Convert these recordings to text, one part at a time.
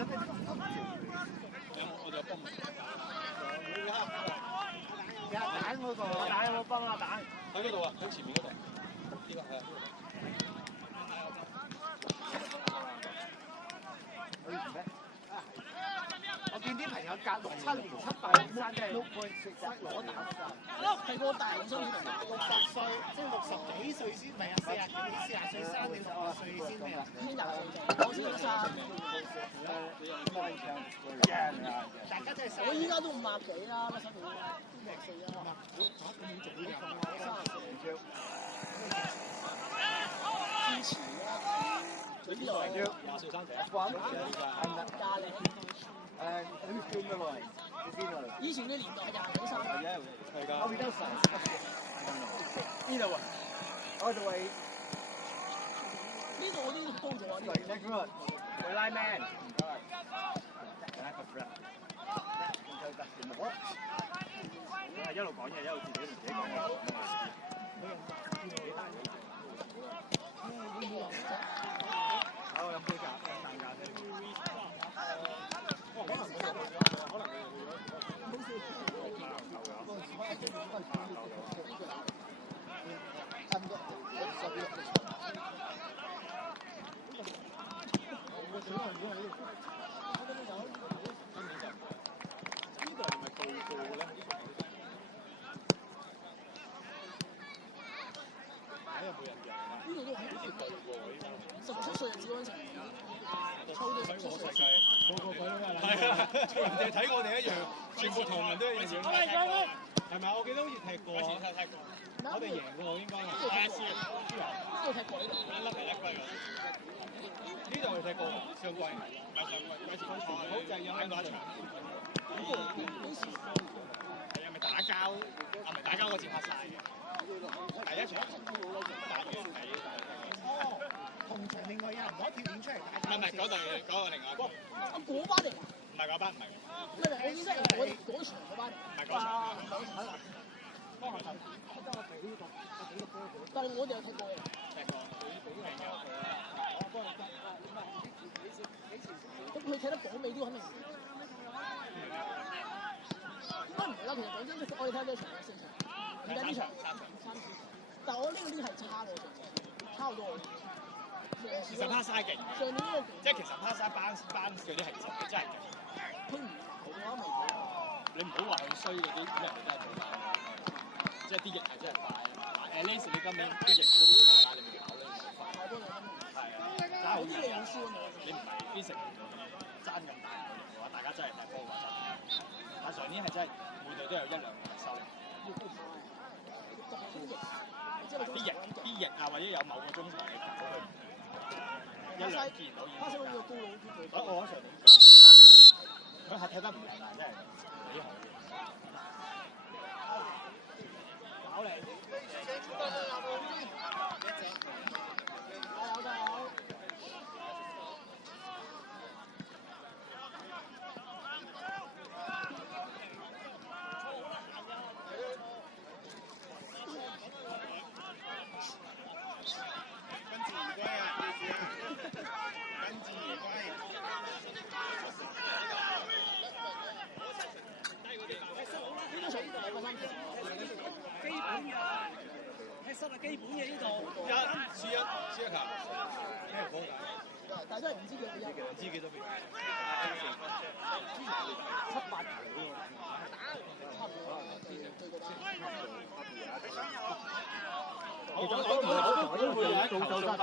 我哋有泵。蛋嗰個，蛋有冇泵啊？蛋喺嗰度啊，喺前面嗰度。呢個係啊。我見啲朋友隔6、7年7、8年生即係攞蛋係個大學生，60歲即係60幾歲先，唔係啊，40歲生定60歲先咩啊？已經20歲，我先生。大家真係我依家都50幾啦，乜新年50歲啦。支持啦！佢邊度嚟嘅？20歲生仔。加你。以前嘅年代係20幾歲。係㗎。呢度啊，我就係呢度我都幫咗啊。喂拉 man，唔該。係一路講嘢，一路自己同自己講嘢。好，飲杯咖，飲啖咖啡。可能17歲就只安抽到17歲，個個都係啊！人哋睇我哋一樣，全部唐人都一樣樣。係咪？我記得好似踢過。我哋贏過應該係。呢度踢過呢度。一粒係一季㗎。呢度係踢過上季，唔係上季，季前賽好就係有喺嗰一場。幾時？係啊，咪打交？啊，唔係打交嗰次拍晒嘅。第一場打嘅係。同場另外有人攞條鏈出嚟打。唔係嗰個另外一個。啊，嗰班嚟㗎？唔係嗰班，唔係。唔係，我意思係嗰場嗰班。唔係嗰場。幫下手，得我俾呢個，我俾個波佢。但係我哋有踢過嘅。踢過，俾有。我幫佢得。咁佢踢得港美啲肯定。應該唔係啦，其實講真，我哋睇咗場有4場，而家呢場3次。但係我呢個係差過上次，差好多。其實趴沙勁，上年呢個即係其實趴沙班嗰啲係真係勁。佢唔好嘅話咪你唔好話佢衰嗰啲，咁人哋都係做緊。即係啲翼係真係快啊！誒呢時你今年啲翼都唔快啦，你咪搞咧快。係啊，爭好遠。你唔係邊成爭咁大嘅話，大家真係踢波嘅話真。但上年係真係每隊都有1、2個收。啲翼啊，或者有某個中場你搞佢。1、2件到已經。我嗰場佢係踢得唔係難，真係幾好。搞嚟！加油！基本嘅呢度試一球，咩波㗎？但係都係唔知幾多邊？唔知幾多邊？7、8球喎，差唔多啦。我都會有一球就俾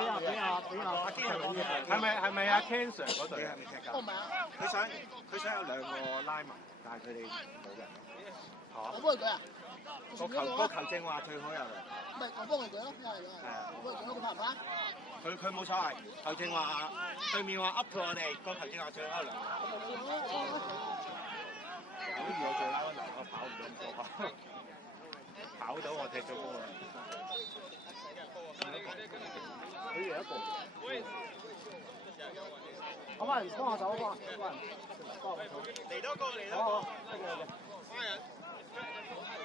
係咪阿 Ken Sir 嗰隊係咪踢㗎？哦，唔係啊，佢想有2個拉埋，但係佢哋冇人。我幫佢舉啊！個球證話最好有人。唔係，我幫佢舉咯，係啊，我幫佢舉咯，佢怕唔怕？佢冇所謂，球證話對面話 up 我哋，個球證話最好有2個。好似我最嬲2個跑唔到咁多下，跑到我踢咗波啦。佢贏1步。我幫人幫下手，幫人。嚟多個。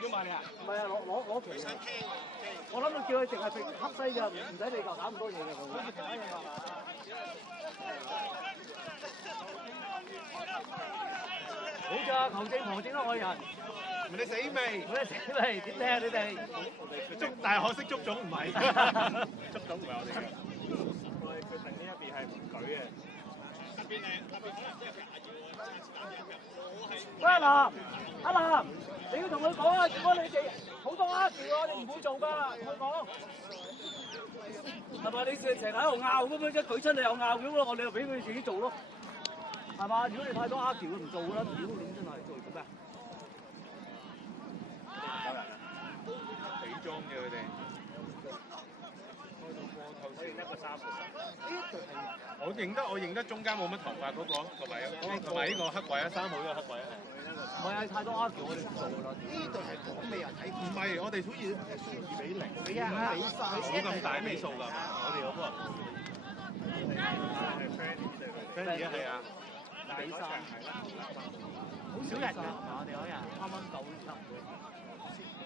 要買你啊？唔係啊，攞旗啊！我諗叫佢淨係食黑西㗎，唔使你嚿打咁多嘢嘅佢。好似啊，球證旁證都可以人。你死未？我哋死未？點踢啊你哋？捉，但係可惜捉總唔係。捉總唔係我哋嘅。我哋決定呢一邊係唔舉嘅。喂阿南，你要同佢講啊！如果你哋好多蝦條啊，你唔會做㗎，同佢講。係咪？你成日喺度拗咁樣，一舉出你又拗咁咯，我哋就俾佢自己做咯。係嘛？如果你太多蝦條，佢唔做㗎啦，屌你真係做咩？幾裝嘅佢哋。我認得中間冇乜頭髮嗰個，同埋呢個黑鬼啊，3號呢個黑鬼啊。唔係啊，太多蝦條我哋唔做㗎啦。呢隊係港美人睇，唔係我哋好似2-0，係啊冇咁大比數㗎嘛，我哋嗰個。Friendly 係啊。比賽好少人㗎，我哋嗰日啱啱夠得唔到。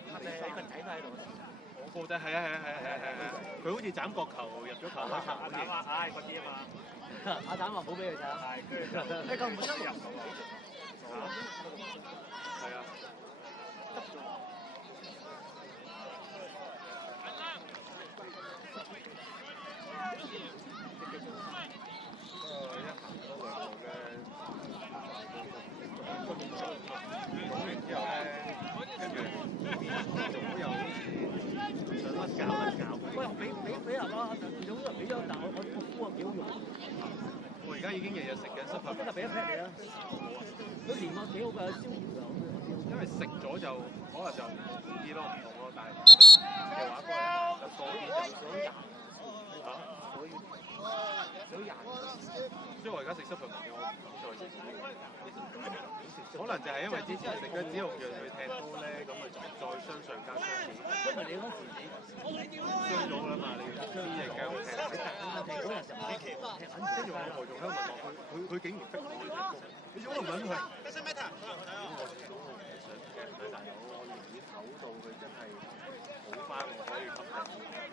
係咪你個仔都喺度？我覺得係啊，佢好似斬角球入咗球嗰層。阿膽話：唉，嗰啲啊嘛。阿膽話唔好俾佢斬。係，跟住就你夠唔夠入到啊？係啊。喂，俾人啦，有人俾咗，但我估啊幾好用。我而家已經日日食緊濕粉。今日俾一 pat 你啊！佢連個幾好嘅椒鹽啊！因為食咗就可能就唔啲咯，唔同咯，但係唔食嘅話就多啲就少人嚇，少人。所以我而家食濕粉嘅，我唔再食。可能就係因為之前食咗紫紅藥去踢波咧，咁咪再傷上加傷。因為你嗰時你傷咗㗎啦嘛，你將呢隻腳踢，嗰陣時候踢跟住我老婆仲喺度問我，佢竟然逼我去踢波，你做乜唔揾佢？大佬，我寧願唞到佢真係好翻，我可以吸引。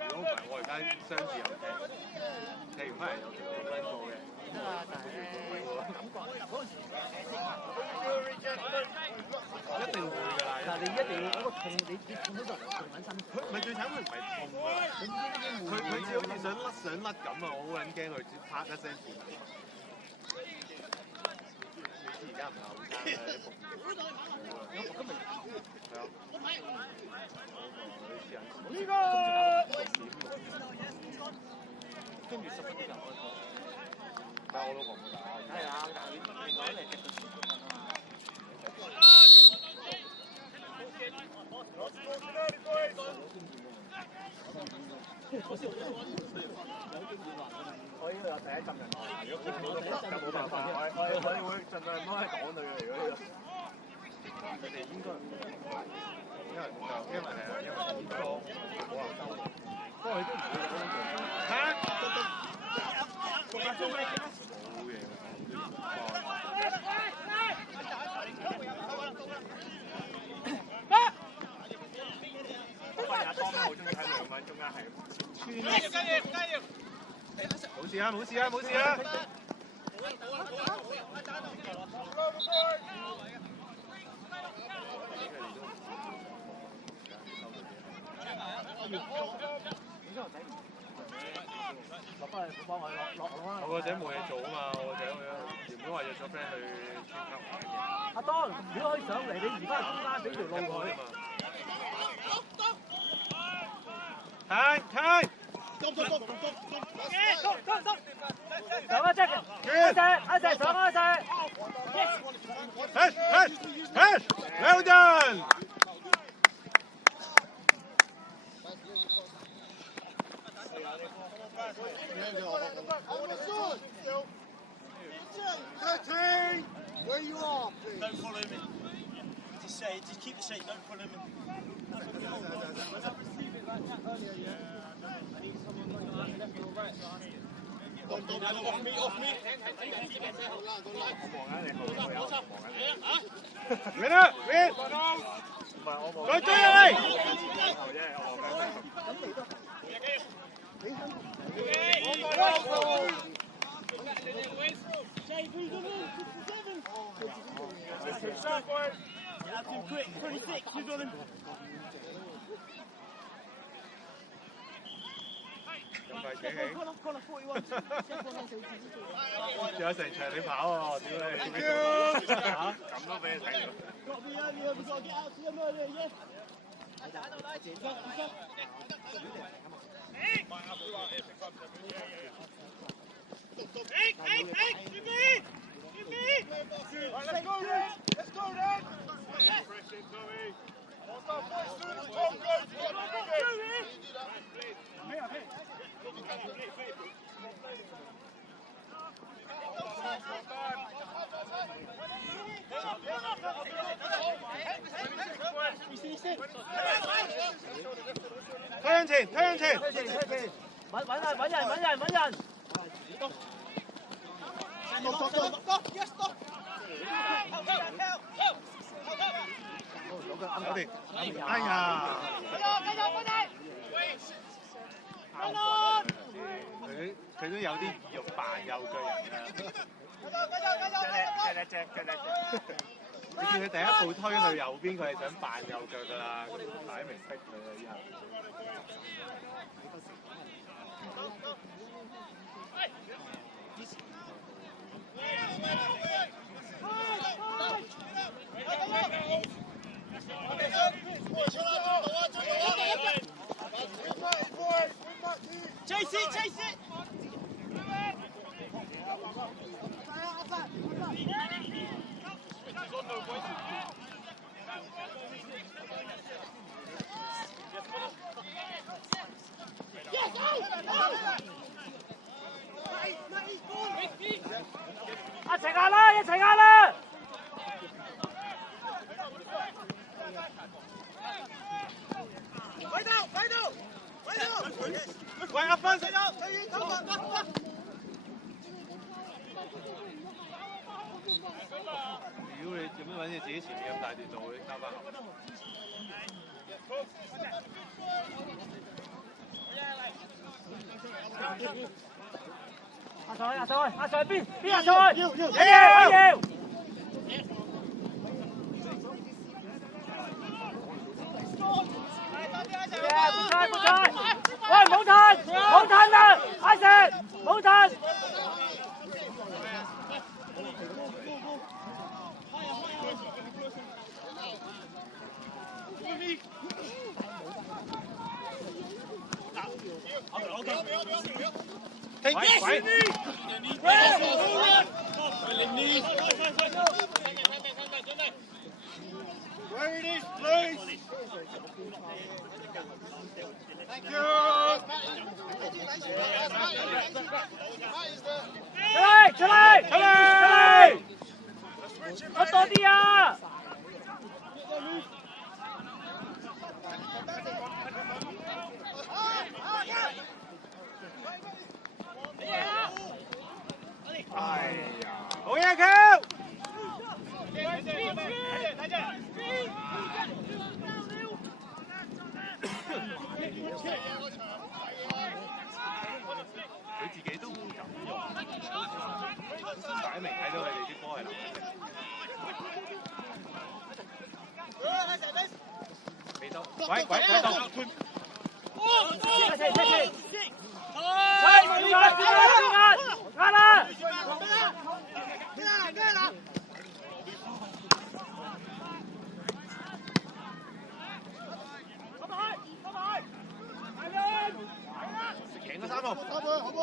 如果唔係，我而家雙自由踢完翻嚟又做分過嘅。但係感覺嗰陣時一定會㗎啦。但係你一定要嗰個痛，你痛嗰陣仲揾辛苦。佢唔係最慘，佢唔係痛啊！佢似好似想甩咁啊！我好撚驚佢啪一聲跌。你知而家唔係後生啦，今日係啊。呢個跟住10分鐘就開波。但係我老婆冇打。係啊，但係你講嚟嘅。我呢個有第一浸人，如果冇冇辦法，我哋會盡量幫佢趕佢嘅。如果佢哋應該唔會，因為係啊，因為呢個冇人收，不過佢都唔會咁樣做。嚇！冇嘢。中間係加油！冇事啊！冇事啊！冇事啊！我個仔冇嘢做啊嘛，我個仔原本話約咗 friend 去穿級。阿當，如果可以上嚟，你移翻中間俾條路佢。睇！上一隻，一隻上一隻。Well done！Where you are, please? Don't follow me. Just keep the shape, don't follow me. Off me. Winner! Win! 再追啊你！ Yeah, too quick. 26, you've got him. Corner 41. 仲有成場你跑喎，屌你！咁都俾你睇到。Got to be earlier, we've got to get out to them earlier, yeah? Let's go, Red! Let's go, Red!推向前，推向前。揾人。我哋，哎呀！佢都有啲意欲扮右腳人㗎。你見佢第一步推去右邊，佢係想扮右腳㗎啦，擺明逼佢啦，以後。Chase it, chase it! À, chạy ra lên, chạy ra lên. Quay áp phân.屌你做咩揾你自己前面咁大段路去交翻落？阿上邊阿上？要。唔該，喂，唔好褪啊！阿石，唔好褪。Where it is, please. Thank you. 出嚟！出多啲啊！哎呀，好嘢佢！佢自己都唔敢用，擺明睇到佢哋啲波係流嘅。未到，鬼到！贏個3號，好唔好？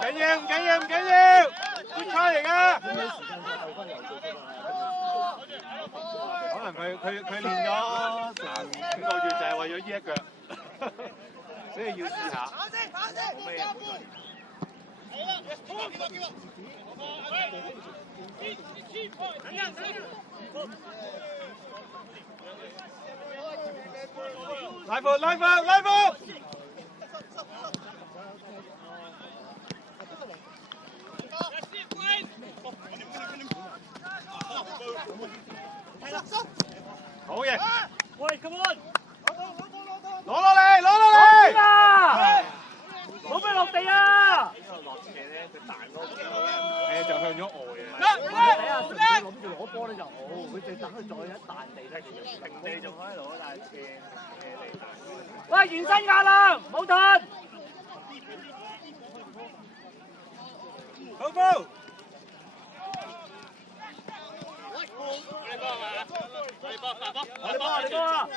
唔緊要，決賽嚟㗎。可能佢練咗成5個月就係為咗呢一腳，所以要試下。冇乜嘢。拉闊！好嘅，喂，come on！攞落嚟，攞落嚟！啊！冇俾落地啊！就向咗外嘅。睇下純粹諗住攞波咧就好，佢哋等佢再一彈地咧就平地仲可以攞，但係斜地彈。喂，原身壓啦，冇褪。好高！你波啊！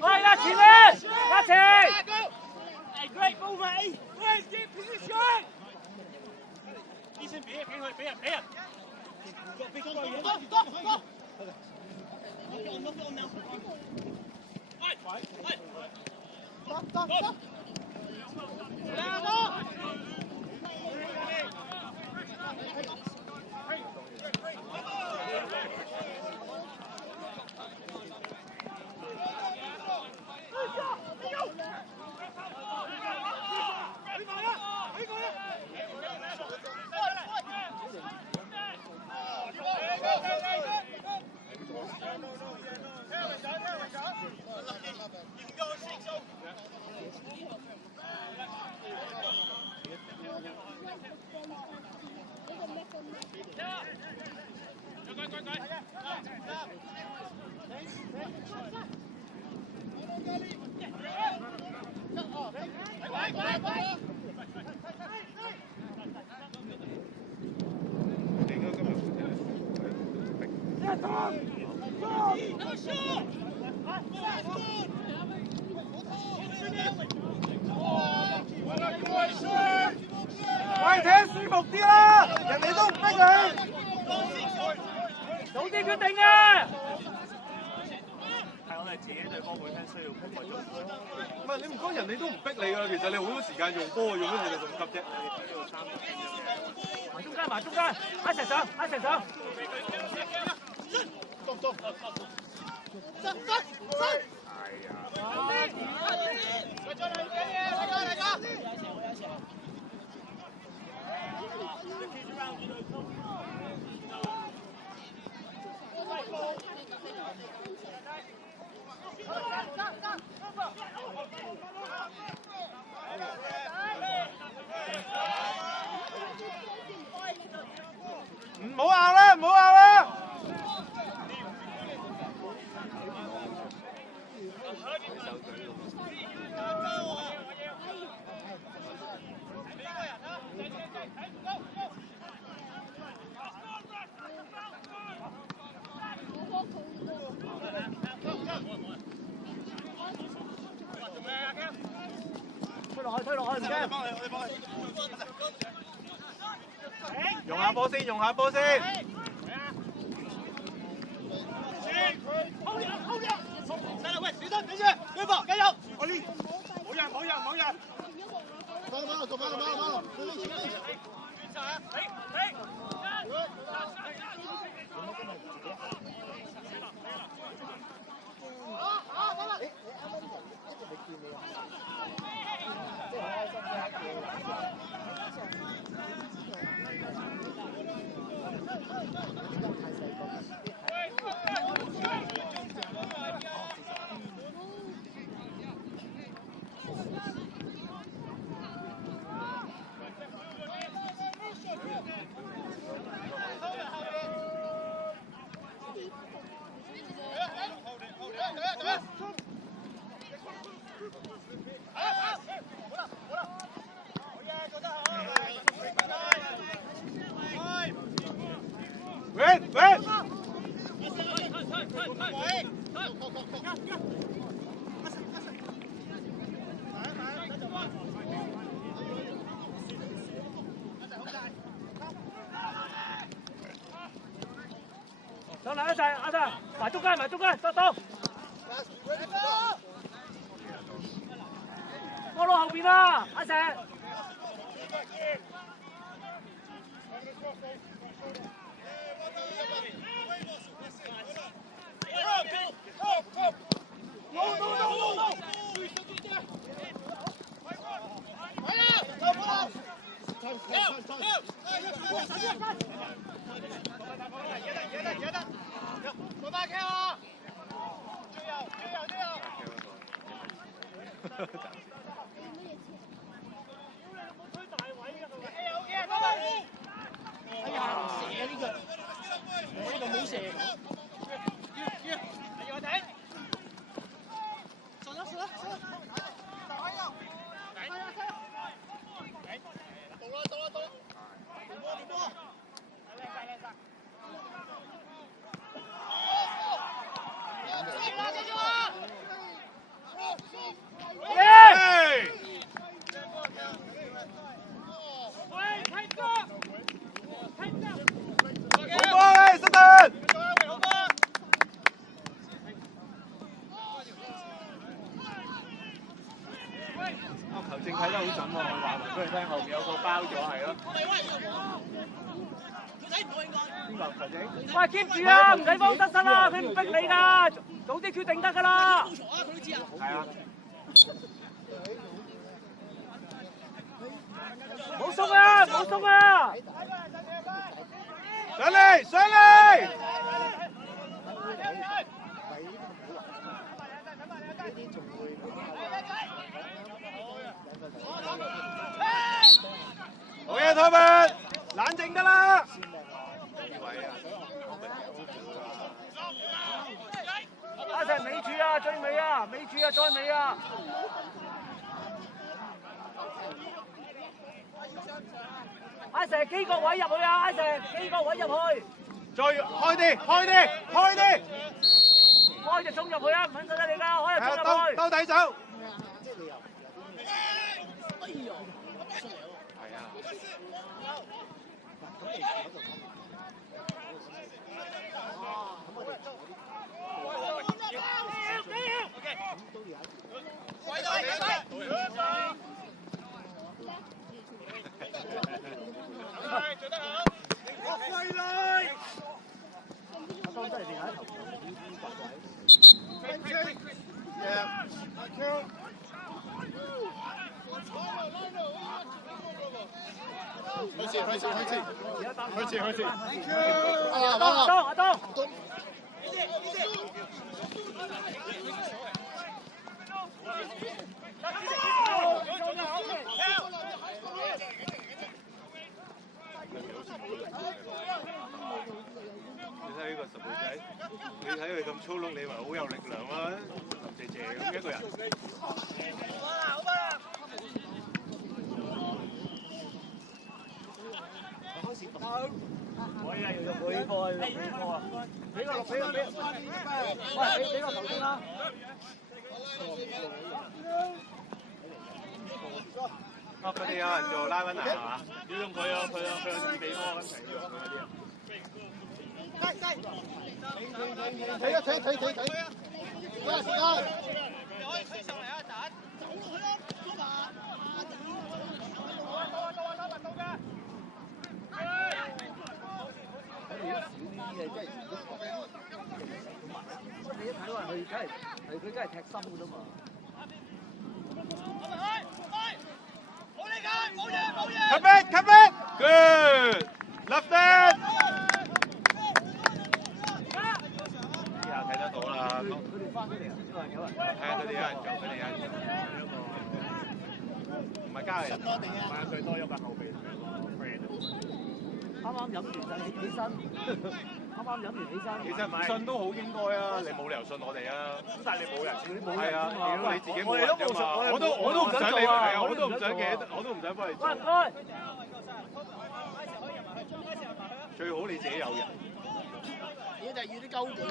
喂啦，前面，一齊。Great ball, mate. Let's get position. 醫生俾佢，俾人。快艇舒服啲啦，人哋都唔逼你。早啲決定啊！係我哋自己對波本身需要配合。唔係你唔講人哋都唔逼你㗎，其實你好多時間用波，用乜嘢就咁急啫？埋中間，一齊上，一齊上。唔好拗啦，唔好拗啦！推落去，唔驚。用下波先，用下波先。喂，小心，俾住，舉波，加油！我呢，冇人。走，上嚟一齊，阿 Sir， 埋中間，收到。波落後邊啦，阿 Sir。正睇得好準喎，我話埋俾佢聽，後面有個包咗係咯。邊個頭先？喂 ，keep 住啊，唔使慌失失啦，佢唔逼你噶，早啲決定得噶啦。係啊。冇鬆啊，冇鬆啊！上嚟，上嚟！好嘢，托文，冷靜得啦。阿 Sir 尾柱啊，最尾啊，尾柱啊，再尾啊！阿 Sir 機個位入去啊，阿 Sir 機個位入去。再開啲，開啲，開啲。開隻鐘入去啊，唔肯信得你㗎，開隻鐘入去。兜底走。開始。阿東。你睇呢個十號仔，你睇佢咁粗碌，你話好有力量啊，林謝謝咁一個人。可以啊，要用佢呢個，用佢呢個啊！俾個喂，俾個頭先啦。佢哋有人做拉溫拿係嘛？要用佢啊！佢有自備波一齊要用嗰啲啊！睇，時間。可以推上嚟一陣。走佢啦，走埋。到嘅。你一睇話佢梗係踢心㗎啫嘛。Come back, good, left hand。呢下睇得到啦，佢哋翻咗嚟啊，有人。係啊，佢哋有人做，唔係加人，唔係最多一個後備同一個 friend。啱啱飲完就起身，其實唔信都好應該啊，你冇理由信我哋啊。咁但係你冇人，係啊，屌你自己冇人啫嘛。我都唔想你，係啊，我都唔想嘅，我都唔想幫你做。最好你自己有人。係要啲鳩句咯。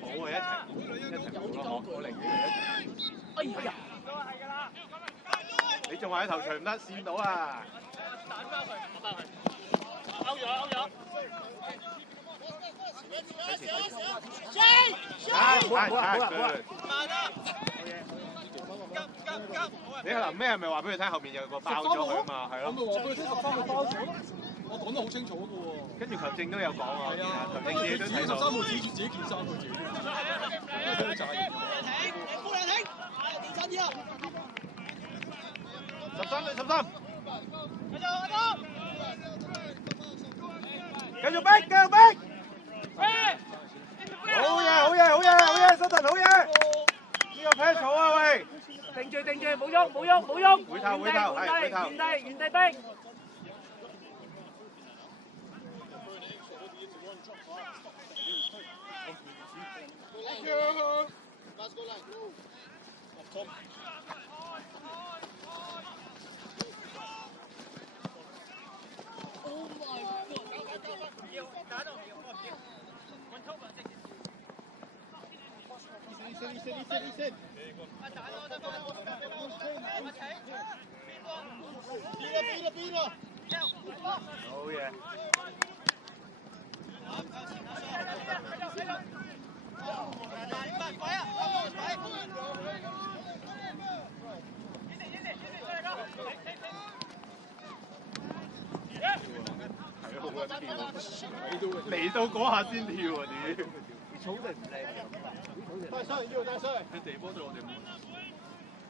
冇啊，一齊有啲鳩句。我寧願一齊。哎呀！你仲話喺頭場唔得，跣到啊！勾咗。你臨尾係咪話俾佢聽後面有個爆咗佢啊嘛？係咯。咁咪話俾佢聽13號包咗咯，我講得好清楚嘅喎。跟住球證都有講啊，係啊，球證自己都睇到。13號指住自己件衫佢自己。佢就係。13對13。繼續逼，繼續逼。好嘢，新陣好嘢。呢個 pass 好啊喂。定住，冇喐。回頭，係回頭。原地逼。好嘢。嚟到嗰下先跳啊！屌，啲草地唔靚嘅，帶衰要帶衰。啲地波對我哋冇，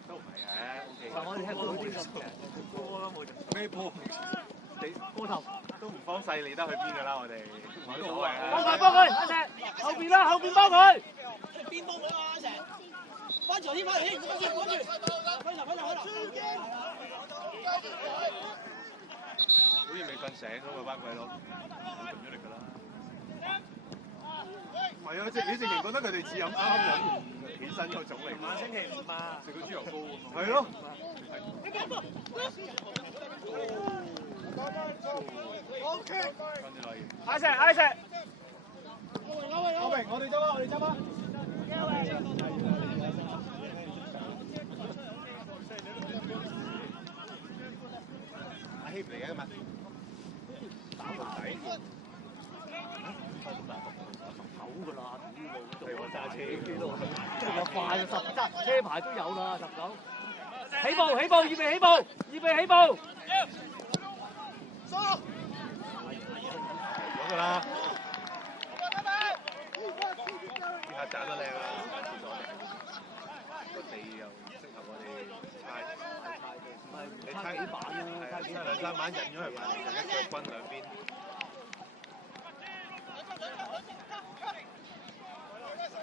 都唔係嘅 ，OK。但我哋聽過好啲嘅，波啦冇就咩波？你波頭都唔方細理得去邊㗎啦，我哋冇乜所謂啊！幫佢，阿石後邊啦，後邊幫佢。邊幫佢啊？阿石，翻場添，翻嚟，趕住。好似未瞓醒咁啊，班鬼佬，盡咗力㗎啦。唔係啊，你直情覺得佢哋似啱飲起身嗰種嚟㗎。星期五啊，食個豬油膏咁啊。係咯。跟住落嚟。阿石，阿榮，我哋執啊！阿希嚟嘅嘛？打到底。9㗎啦，係我揸車機都係快啊，10車牌都有啦，19。起步，預備起步。咗㗎啦。呢下賺得靚啦，個地又適合我哋猜。你猜幾板啊？猜2、3板引咗係咪？一腳均兩邊。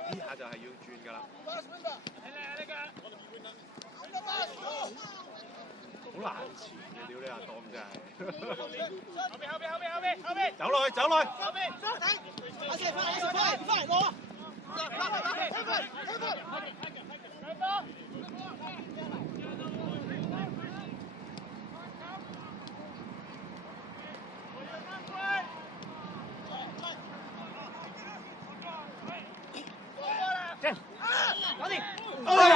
呢下就係要轉㗎啦。好難前嘅，屌你阿當真係。後邊。走落去。阿石翻嚟攞。搞掂。哎呀！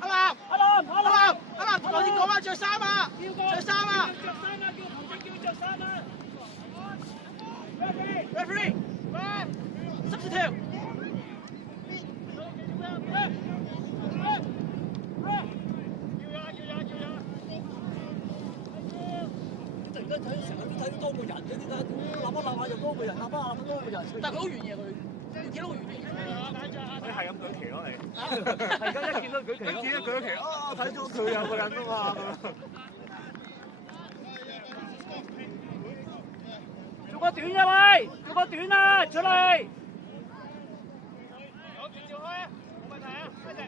阿南，頭先講翻着衫啊！着衫啊 ！Referee， substitute。突然間睇成日都睇多個人嘅，點解立下就多個人，立下多個人？但係佢好遠嘅佢企得好遠嘅。你係咁舉旗咯你？係而家一見到舉旗咯，舉旗啊！睇到佢有個人啊嘛。做個短啫喂，做個短啊，出嚟！有電照開啊，冇問題啊，一隻。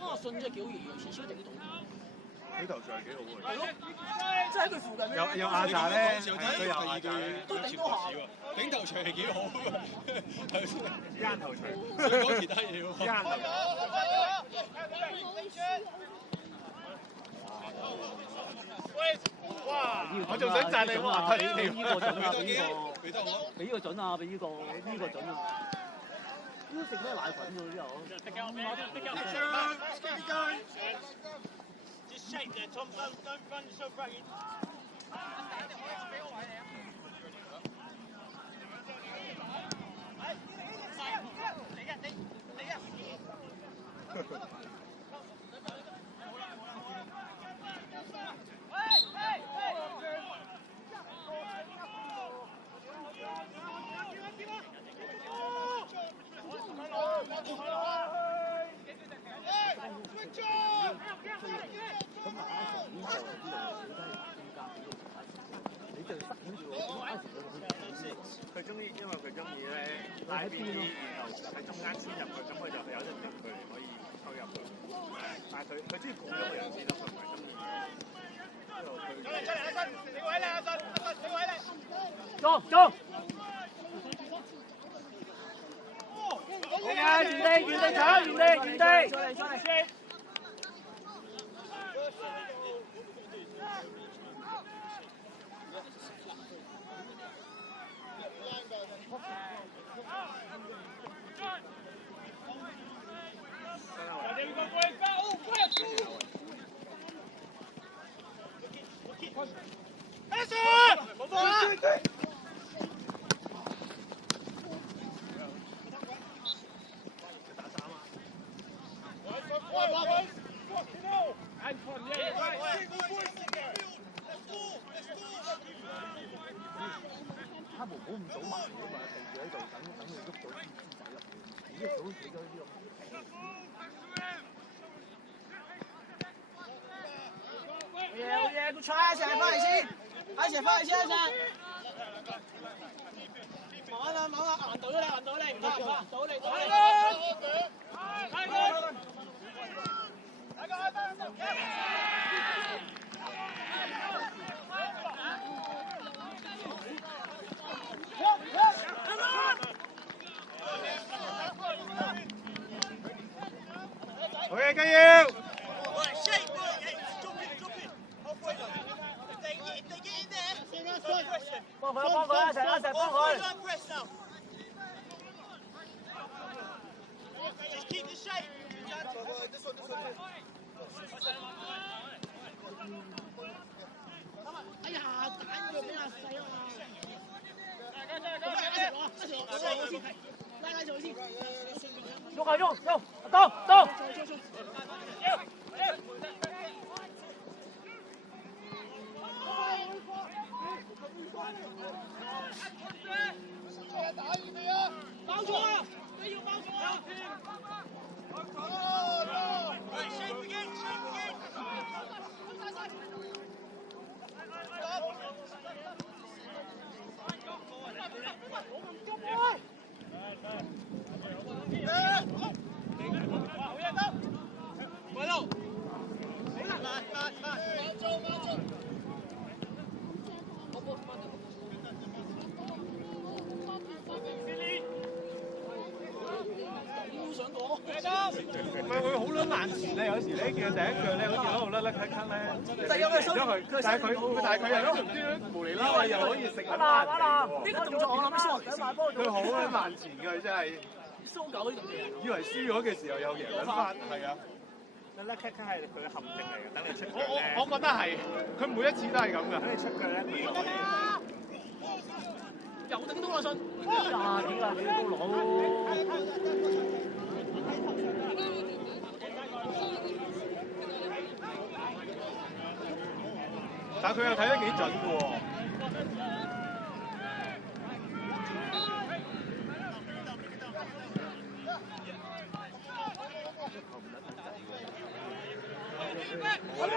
阿信真係幾好型，次次都頂到。呢頭上係幾好喎。係咯，即係喺佢附近咧。有亞查咧，佢有亞查咧，都頂多下。頂頭場係幾好喎，啱頭場。想講其他嘢喎。啱頭場。哇！我仲想讚你喎，呢個準啊，俾呢個，俾得我。俾呢個準啊，俾呢個準啊！都食咩奶粉㗎呢度？ Just shake there, Tom. Don't run yourself ragged.佢中意，因為佢中意咧拉邊，然後喺中間穿入去，咁佢就有一定距離可以抽入去。但係佢中意拱咗個人先咯，佢唔係中意。你位咧，阿信，你位咧。做。係啊，原地搶，原地。出嚟。唔好咁早埋嚟啊嘛，停住喺度等佢喐到先仔入去，一早死咗呢個。好嘢，佢踹一齊翻嚟先，一齊翻嚟先一齊。慢慢，行到你，唔怕，到你。好嘢，加油！ Right, shake, drop it. Halfway line. If they get in there, press them. 幫佢，一齊幫佢。 Line press now. Just keep the shape. 哎呀，打呢個比較細啊嘛。拉住先。喐，到。包咗啊！你要包咗啊！ Right, shape again.唔係會好撚難前咧，有時咧見佢第一腳咧，好似喺度甩咳咧，但係有咩心？但係佢又唔知無厘啦啦又可以食撚阿飯南，喎。呢個動作我諗想買波佢好撚難前㗎，真係蘇狗呢種嘢。以為輸咗嘅時候又贏撚翻，係啊！甩咳係佢嘅陷阱嚟嘅，等你出腳我咧。覺得係，佢每一次都係咁㗎。等你出腳咧，佢就可以。又頂到阿信。廿幾啊，你都老。但係佢又睇得幾準嘅喎。我哋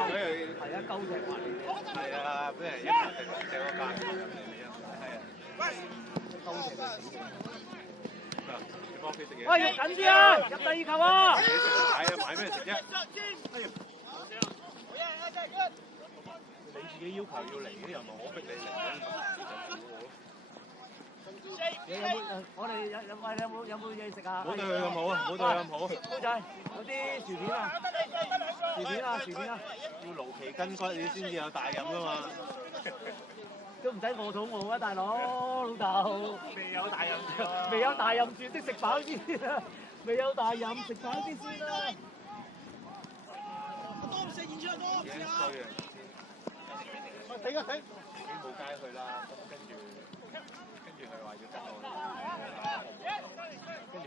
係啊，鳩踢埋你。係啊，俾人一腳踢個界球入嚟你啊！係啊，鳩踢埋你。你幫屋企食嘢。喂，要緊啲啊！入第二球啊！嘢食買啊，買咩食啫？哎呀！己要求要嚟嘅又唔係我逼你嚟我哋有冇嘢食啊？唔好對佢咁好啊！唔好對佢咁好。姑仔，有啲薯片啊！薯片啊！要勞其筋骨，你先至有大飲噶嘛。都唔使餓肚餓啊，大佬老豆。未有大飲，未有大飲住，的食飽先啊！未有大飲，食飽啲先啦。多唔食現場多唔食啊！停啊停！已經冇街去啦，跟住佢話要跟我。跟住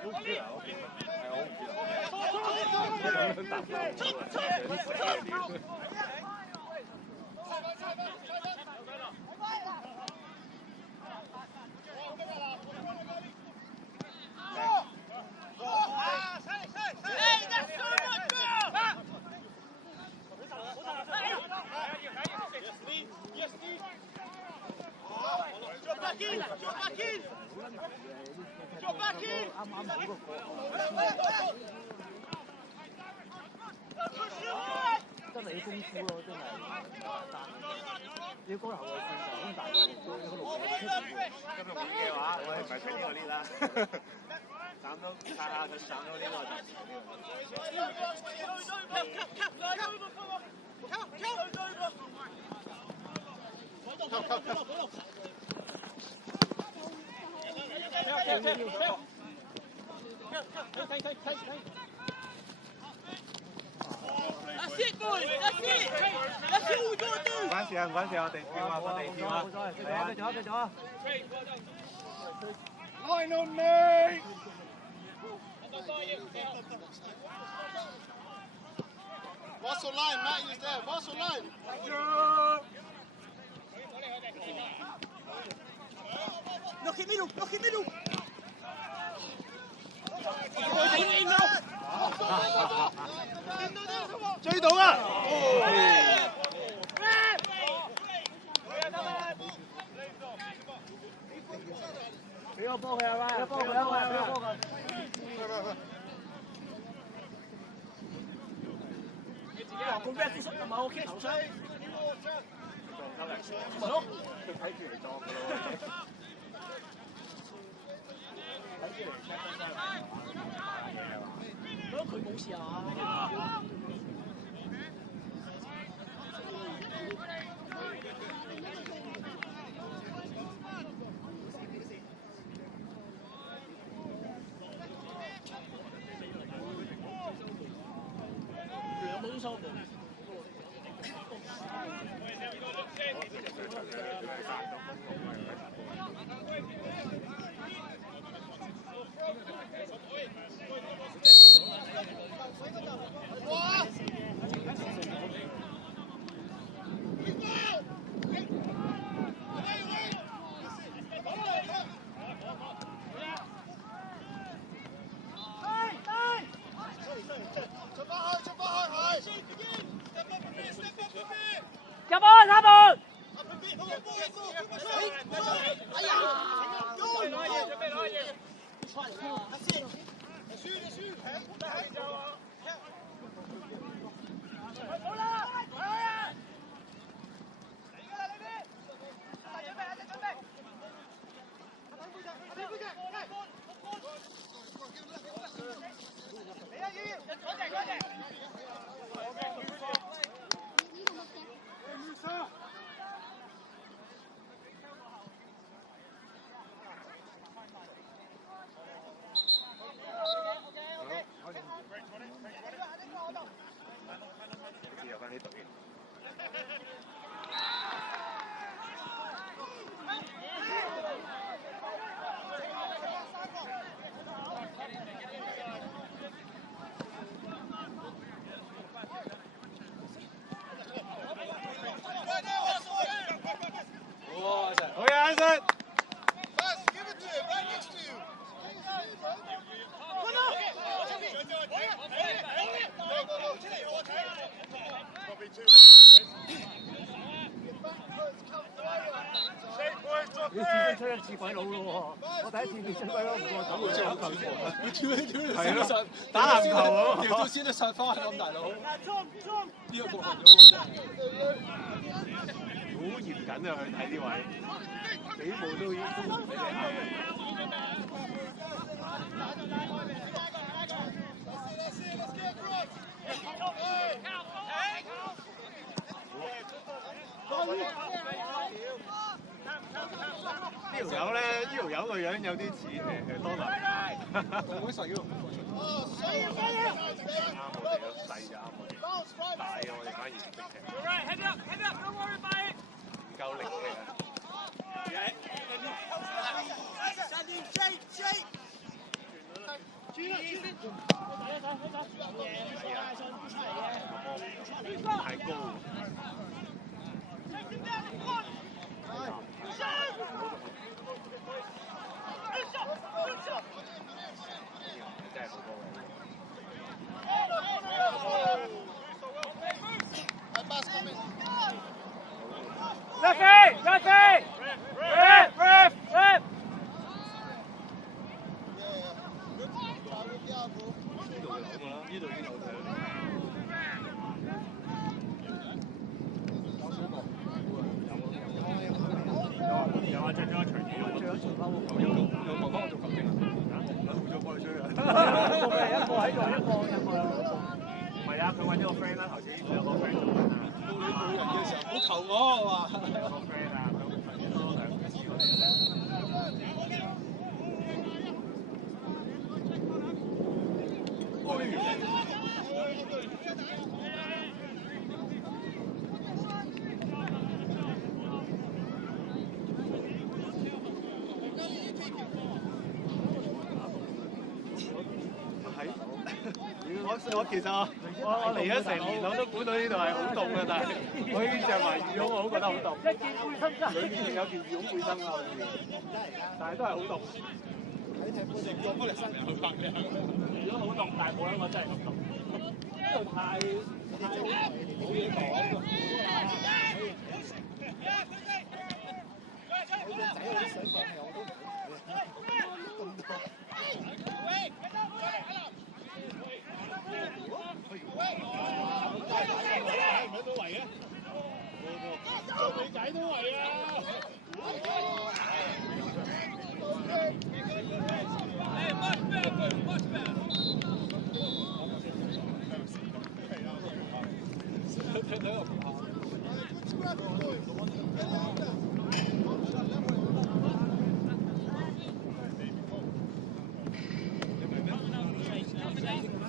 好唔知啊！係我唔知真係要功夫咯，真係。要高頭嘅線就好大，個路。今日會嘅話，我哋唔係睇呢個 lead 啦。斬到睇下佢斬到呢個唔關事啊，唔關事啊，我哋跳啊，我哋跳啊。繼續啊！ Line on me! Russell line, Matty is there. Russell line. Knock it middle, knock it middle. 追到啊！俾個波佢啊！俾個波佢啊！俾個波佢。你自己話個 red 叔唔係 OK 頭傷。咪咯，佢睇住嚟撞㗎咯。覺得佢冇事啊嘛。冇錯。入波，三波！哎呀！有翻呢度嘅。好嘅，安生。Probably too high, boys. 你始終出一次鬼佬咯喎！我第一次見出鬼佬唔過走，真係好近喎！你跳你係咯先打籃球啊跳到先得殺翻咁大佬，呢個過分咗喎真係。好嚴謹啊！去睇啲位，幾步都已經俾你嗌。呢條友咧，呢條友個樣有啲似多拿。好細嘅。啱我哋咯，細就啱我哋，大嘅我哋反而唔識踢。唔夠力踢啊！太高。真係好高。Lucky! Ref! 呢度已經有睇啦。有啊，着咗隨便用，着咗隨包。有哥哥我做球證啊？有做幫你吹啊？一個喺度，一個有個。唔係啊，佢揾咗個 friend 啦，頭先有個 friend 做緊啊。到你冇人嘅時候，唔好求我係嘛？有個 friend 啊，佢會提咗2次嗰啲。我其實我嚟咗成年，我都估到呢度係好凍嘅，但係我已經着埋羽絨，我都覺得好凍。一件背心衫，裏面仲有件羽絨背心啊，裏面，但係都係好凍。睇踢波成個幫你新人去拍嘅。如果好凍，但係冇諗過真係咁凍。呢度太冇嘢講。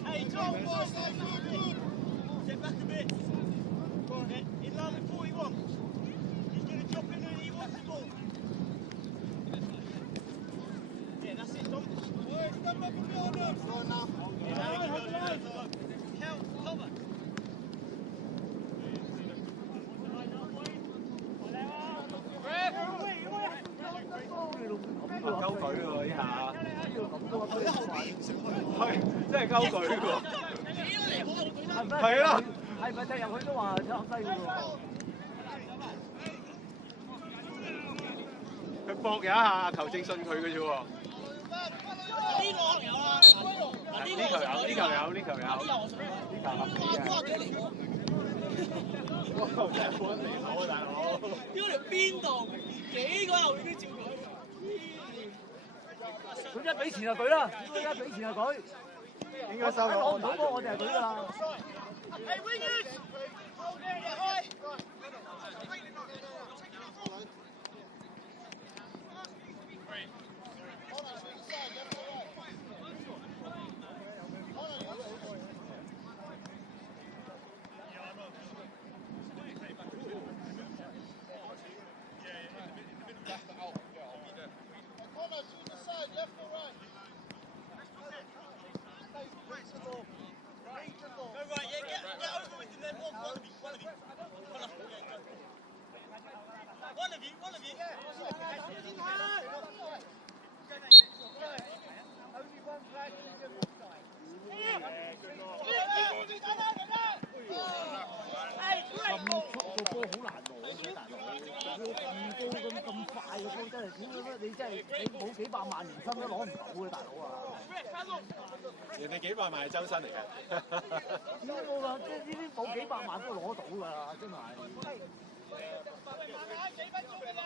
Hey, Tom, boys, step back a bit. In line at 41. He's going to drop in and he wants the ball. Yeah, that's it, Tom. Step back and build up. Count, cover. 鳩舉喎呢下，係真係鳩舉喎，係啦，係咪踢入去都話踢低嘅喎？佢搏有一下，球證信佢嘅啫喎。呢個可能有啦，呢球有，呢球有，呢球有，呢球合理嘅。嗰球真係冇得離口啊，大佬！丟條邊度？幾個後面都照佢。佢一俾錢就舉啦，一俾錢就舉。應該收咗。攞唔到波我哋係舉㗎啦。Hey, wingers! 萬年薪都攞唔到嘅，大佬啊！人哋幾百萬係周薪嚟嘅。點解冇話即係呢啲冇幾百萬都攞到㗎，真係。幾分鐘㗎啦！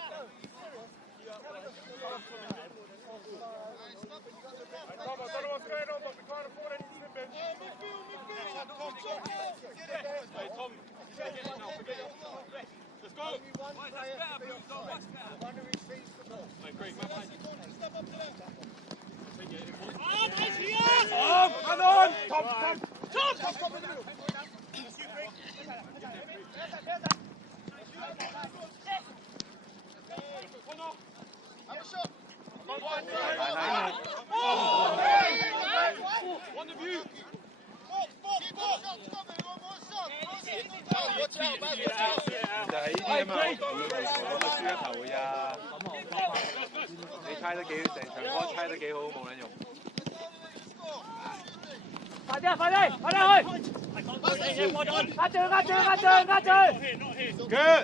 猜得幾成場波猜得幾好，冇撚用。快啲啊！快啲，快啲去！壓住！ Good。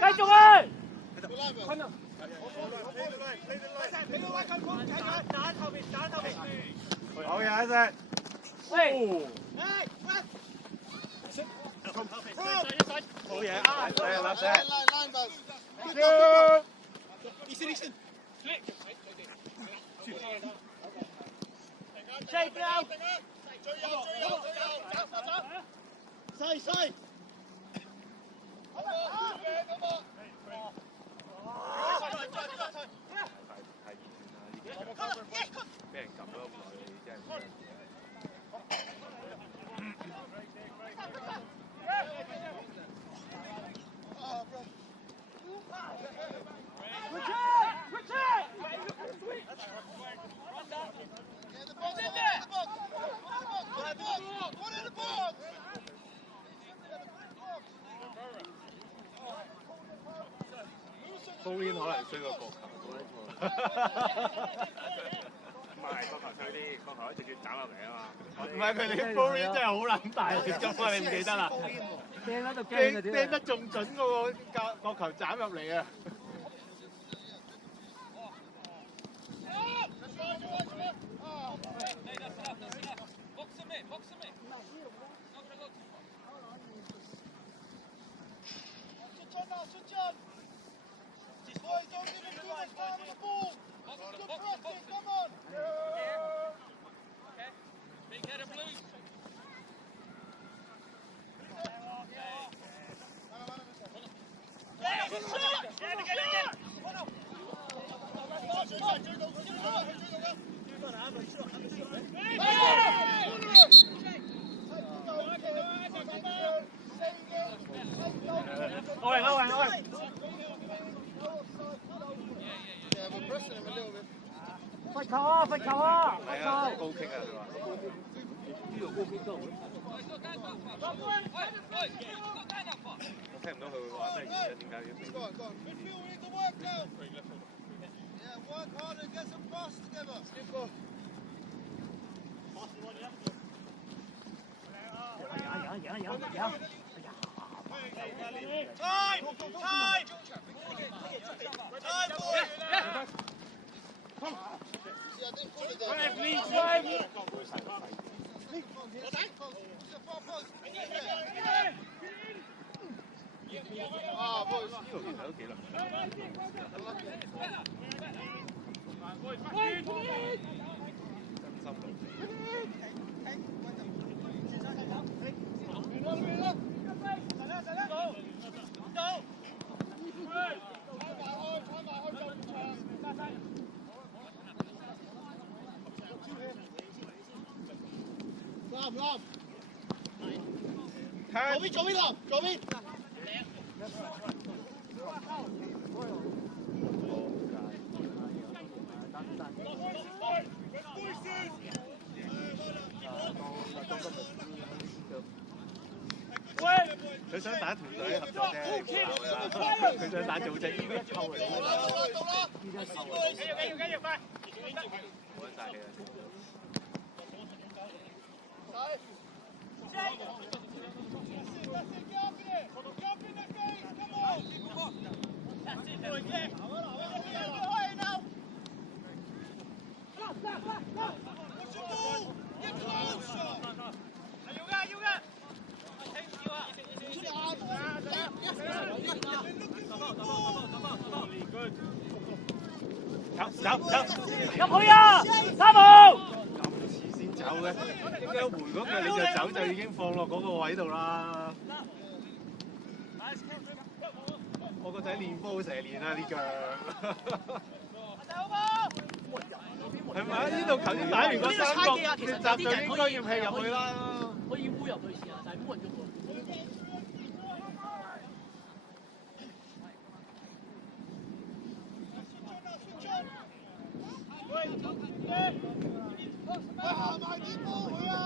繼續去！好嘢一隻。喂！好嘢，立石。Take out！ 細！俾人撳咗咁耐，真係。高煙可能衰過國球，唔係國球衰啲，國球直接斬落嚟啊嘛。唔係佢哋啲高煙真係好撚大力㗎嘛，你唔記得啦？掟喺度驚嗰啲。掟得仲準嗰個國球斬入嚟啊！罰球啊！罰球啊！係啊，高擊啊！佢話。呢度高擊都好。我聽唔到佢會話咩原因，點解要俾？左邊。佢想打團隊合作啫，佢想打組織。一湊嚟。繼續快！冇得晒氣啦！入去啊！3號。咁遲先走嘅，應該回嗰腳你就走就已經放落嗰個位度啦。我個仔練波成日練啦呢腳。係咪啊？呢度頭先打完個三角，其實就應該要劈入去啦。可以烏入去試下，但係冇人喐喎。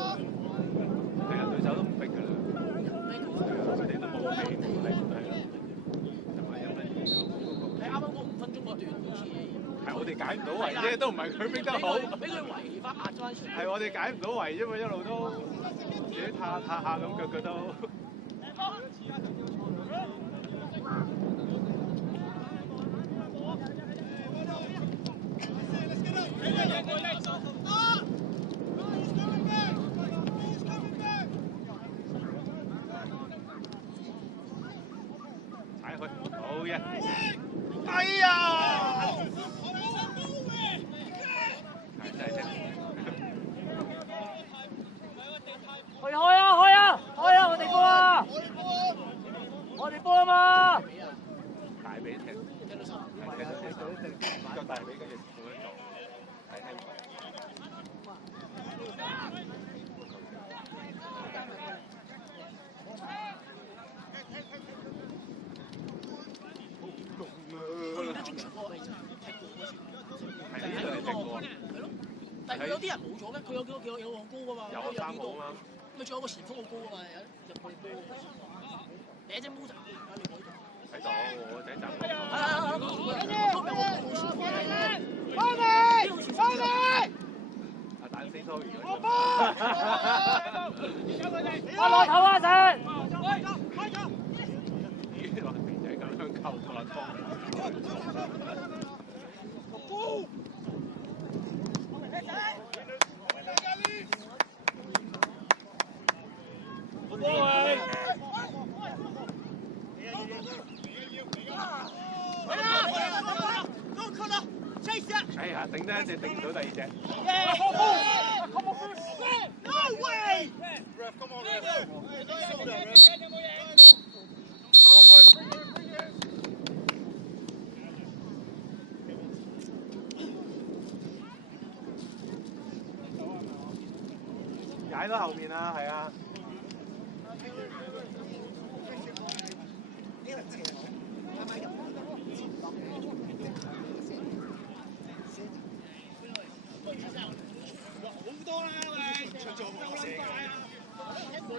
係啊，對手都唔逼㗎啦。佢哋都冇氣冇力，係咯。同埋有乜嘢手？你啱啱嗰5分鐘嗰段好似係我哋解唔到圍啫，都唔係佢逼得好。俾佢圍翻壓咗喺船。係我哋解唔到圍啫嘛，一路都自己踏下咁腳都。踩佢，好嘅。哎呀！係真係正。開啊！開啊！開啊！我哋波啊！我哋波啊嘛！大髀踢，係踢到腳大髀跟住咁樣做，係聽唔到。係呢度你踢過。但係佢有啲人冇咗咩？佢有個高㗎嘛。有啊，3號啊嘛。咪仲有個前鋒好高㗎嘛？入去波。你一隻毛仔，你可以。睇到我仔站到。阿蛋死拖魚嗰種。我落頭啊神！咦？話肥仔咁樣扣個籃筐。哎呀，頂得一隻，頂唔到第二隻。踩到後面啦，係啊。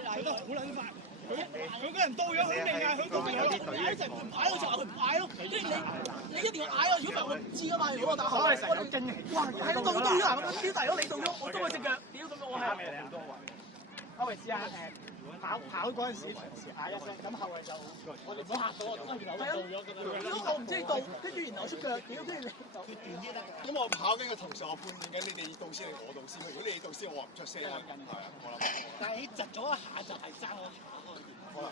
佢都好撚快，佢個人到咗佢未啊？佢到咗，佢一直唔嗌我就話佢唔嗌咯。跟住你一定要嗌啊！如果唔係我唔知啊嘛。如果我打後，我哋哇係到咗啊！咁標大咗你到咗，我都係隻腳，屌咁樣我係。阿維試下跑嗰陣時，同時嗌一聲，咁後衞就我哋唔好嚇到我，然後到咗咁樣。如果我唔知你到，跟住然後出腳，屌跟住你就決斷啲得。咁我跑緊嘅同時，我判斷緊你哋到先定我到先。如果你到先，我話唔出聲啦。係啊，我諗。但係你窒咗一下就係爭我下開。好啦。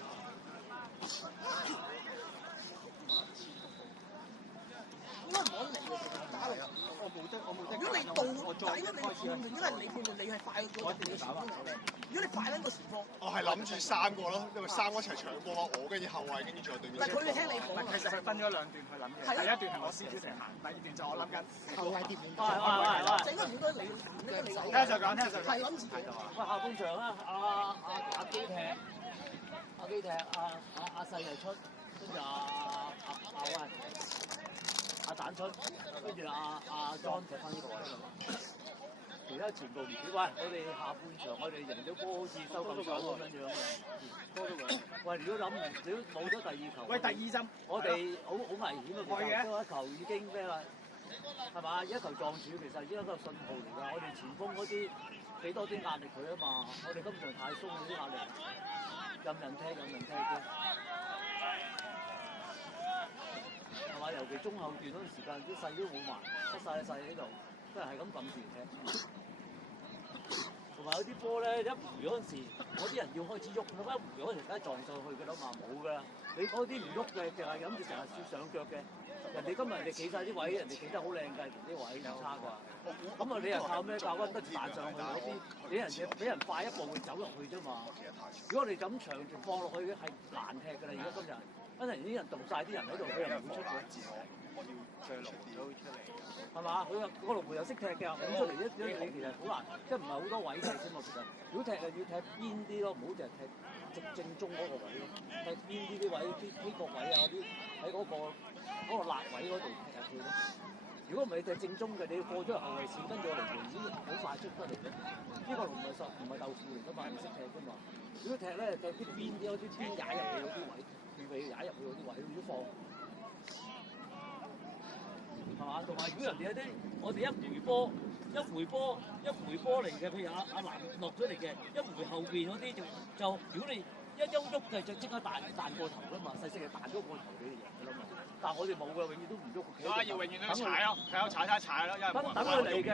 應該唔可以嚟嘅，打嚟。我冇得。如果你到，但係因為你判斷你係快過你前鋒嚟嘅。如果你快撚個前鋒，我係諗住3個咯，因為3個一齊搶波啊！我跟住後衞，跟住仲有對面。但係佢哋聽你講。其實佢分咗2段去諗嘅。第一段係我師傅成行，第2段就我諗緊後衞點樣。就應該如果你聽就講。係諗自己。喂，下半場啊，阿基踢，阿細又出，跟住阿蛋出，跟住阿莊就翻呢個位啦。其他全部唔知。喂，我哋下半場我哋贏咗波，好似收夠手咁樣樣嘅。喂，如果冇咗第2球，喂，第2針，我哋好危險啊！其實一球已經咩啦？係嘛？一球撞柱，其實已經一個信號嚟㗎。我哋前鋒嗰啲俾多啲壓力佢啊嘛。我哋今場太鬆嗰啲壓力，任人踢啫。係嘛？尤其中後段嗰段時間，啲細都冇埋，失晒啲細喺度，都係咁撳住踢。同埋有啲波咧，一回嗰陣時，嗰啲人要開始喐，咁一回嗰陣時梗係撞上去㗎啦嘛，冇㗎啦。你嗰啲唔喐嘅，淨係諗住成日上腳嘅。人哋今日人哋企晒啲位，人哋企得好靚㗎，啲位唔差啩。咁啊，你又靠咩？靠屈得彈上去嗰啲，俾人快一步會走入去啫嘛。如果你咁長條放落去嘅係難踢㗎啦，而家今日，因為啲人動晒啲人喺度，佢又唔會出嘅。最龍都出嚟。係嘛？佢個龍門又識踢嘅，咁出嚟一你其實好難，即係唔係好多位踢啫嘛。其實如果踢就要踢邊啲咯，唔好淨係踢正中嗰個位咯，踢邊啲位，啲角位啊啲喺嗰個肋位嗰度踢下佢咯。如果唔係踢正中嘅，你要過咗後衞線，跟住個龍門先好快出得嚟嘅。呢個龍唔係豆腐嚟㗎嘛，你識踢㗎嘛。如果踢咧，踢啲邊啲嗰啲邊踩入去嗰啲位，預備踩入去嗰啲位，要放。係嘛？同埋如果人哋有啲，我哋一回波嚟嘅，譬如阿南落咗嚟嘅，一回後邊嗰啲就如果你一喐就即刻彈過頭啦嘛，細細嘅彈咗過頭俾你贏㗎啦嘛。但係我哋冇㗎，永遠都唔喐。要永遠都要踩咯，睇下踩咯，因為等佢嚟嘅，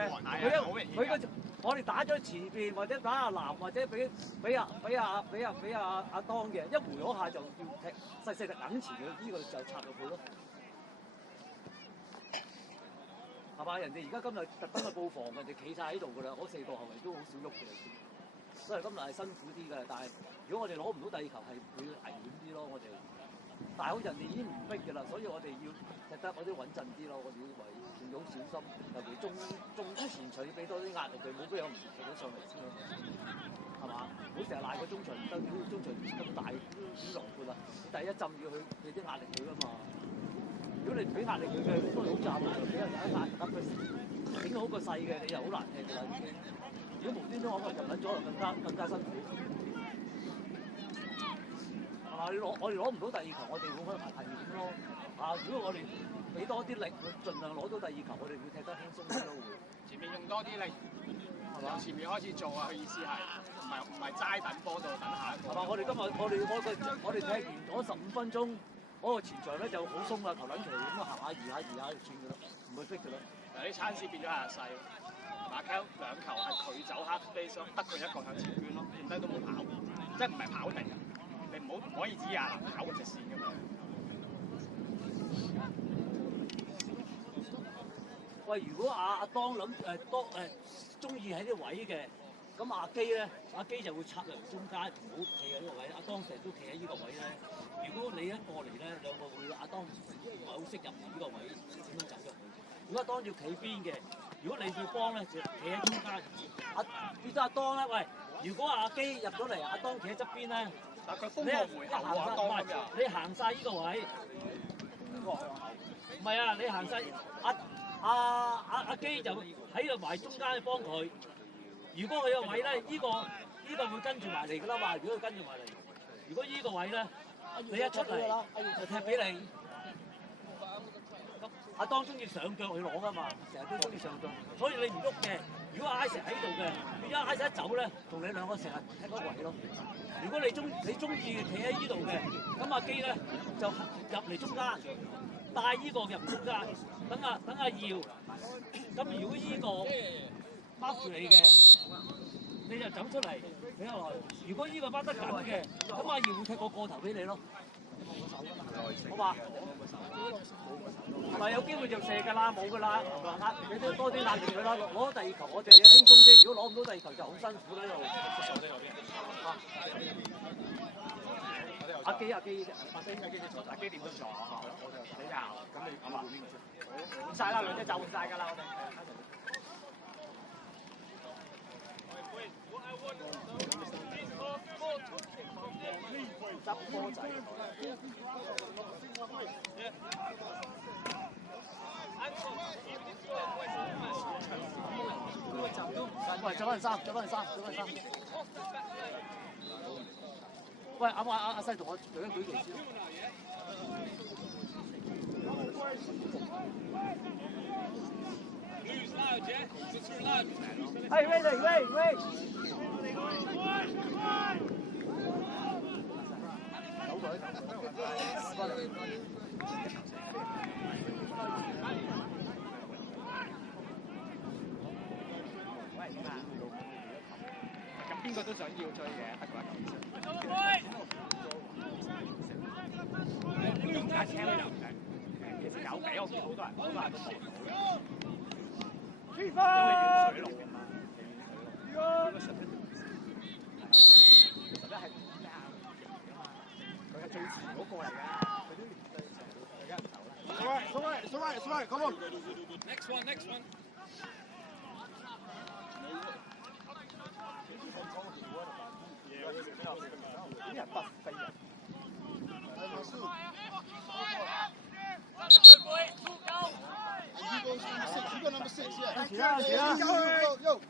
佢我哋打咗前邊或者打阿南或者俾阿當嘅，一回嗰下就要踢細細嘅等前嘅，呢個就插入去咯。係嘛？人哋而家今日特登去布防，人哋企晒喺度㗎啦，嗰4個後衞都好少喐嘅。所以今日係辛苦啲㗎，但係如果我哋攞唔到第二球係會危險啲咯，我哋。但係好人哋已經唔逼㗎啦，所以我哋要踢得嗰啲穩陣啲咯，我哋要好小心，尤其中前場要俾多啲壓力佢，冇必要唔踢得上嚟先，係嘛？唔好成日賴個中場唔得，中場咁大點龍闊啊！第一陣要去俾啲壓力佢㗎嘛。如果你唔俾壓力佢嘅，都係好雜啊！俾人有壓力得佢整好個細嘅，你又好難踢㗎啦已經。如果無端端我入緊咗，就更加辛苦。係嘛？我哋攞唔到第二球，我哋會可能危險咯。啊！如果我哋俾多啲力，盡量攞到第二球，我哋會踢得輕鬆啲咯。前面用多啲力，係嘛？前面開始做啊！佢意思係唔係齋等波度等下一個。係嘛？我哋今日我哋踢完咗15分鐘。嗰個前場咧就好鬆啦，球撚期咁行下移下就算㗎啦，唔會逼㗎啦。嗱啲餐司變咗係細，馬卡兩球係佢走黑 space 咯，得佢一個向前捐咯，剩低都冇跑，即係唔係跑定啊？你唔可以指亞南跑嗰隻線㗎嘛。喂，如果阿當諗中意喺啲位嘅，咁阿基就會插入中間，唔好企喺呢個位。阿當成日都企喺呢個位咧。如果你一過嚟咧，兩個會阿當唔係好識入嚟呢個位，點樣走入去？如果阿當要企邊嘅，如果你要幫咧，就企喺中間。變咗阿當咧，喂，如果阿基入咗嚟，阿當企喺側邊咧，但佢瘋狂回後啊，當咁樣。你行晒呢個位，唔係啊，你行晒阿基就喺度埋中間去幫佢。如果佢個位咧，呢個會跟住埋嚟㗎啦嘛。如果佢跟住埋嚟，如果呢個位咧。你一出嚟就踢俾你，咁阿當中意上腳去攞㗎嘛，成日都中意上腳，所以你唔喐嘅。如果阿 Sir 喺度嘅，變咗阿 Sir 一走咧，同你兩個成日踢嗰位咯。如果你中意企喺呢度嘅，咁阿基咧就入嚟中間，帶呢個入中間，等阿耀。咁如果呢個包住你嘅，你就走出嚟。如果呢個包得緊嘅，咁阿耀會踢個過頭俾你咯，好嘛？係咪有機會就射㗎啦？冇㗎啦，你都多啲壓住佢啦。攞第二球我哋要輕鬆啲，如果攞唔到第二球就好辛苦啦又。阿基點都錯啊！你就咁你換邊個出？換曬啦，兩隻就換曬㗎啦，我哋。執波仔。喂，着翻衫。喂，阿西同我舉一舉旗先。Hey, wait. 喂，邊個都想要追嘅，得佢一嚿。架車咧又唔係，其實有俾我見好多人都望到嘅。因為遠水路啊嘛，遠水路。實質係咩啊？佢係最前嗰個嚟㗎，佢都而家唔走啦。Sorry, come on. Next one. 啲人不飛人。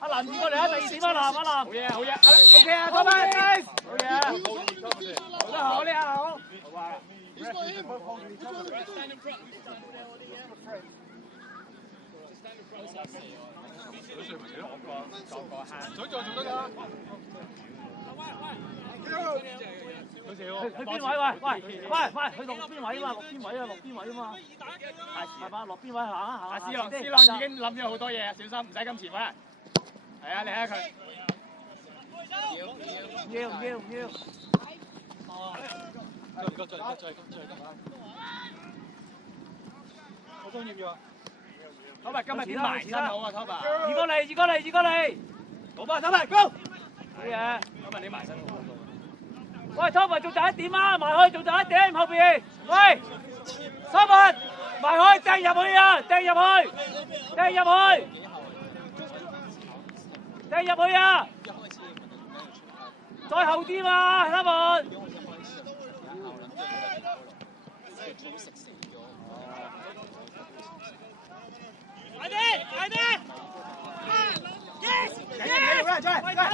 阿林過嚟啊！第二點啊，林阿林。好嘢，OK 啊，拜拜 ，guys。好嘢，做得好，呢下好。好啊。想做得㗎。去邊位？喂，去落邊位啊嘛？落邊位啊嘛？係嘛？落邊位行啊行啊！C 朗已經諗咗好多嘢，小心唔使咁前位。係啊，你睇下佢。唔要。再。我中意咗。好吧，今日點埋身好啊，湯爸。移過嚟。好吧，湯爸 ，Go。好嘢。今日點埋身好。喂，湯爸做第一點啊，埋去做第一點，後邊。喂，三文，埋去掟入去啊，掟入去啊！再後啲嘛，三文。快啲 ！Yes！喂，第二啦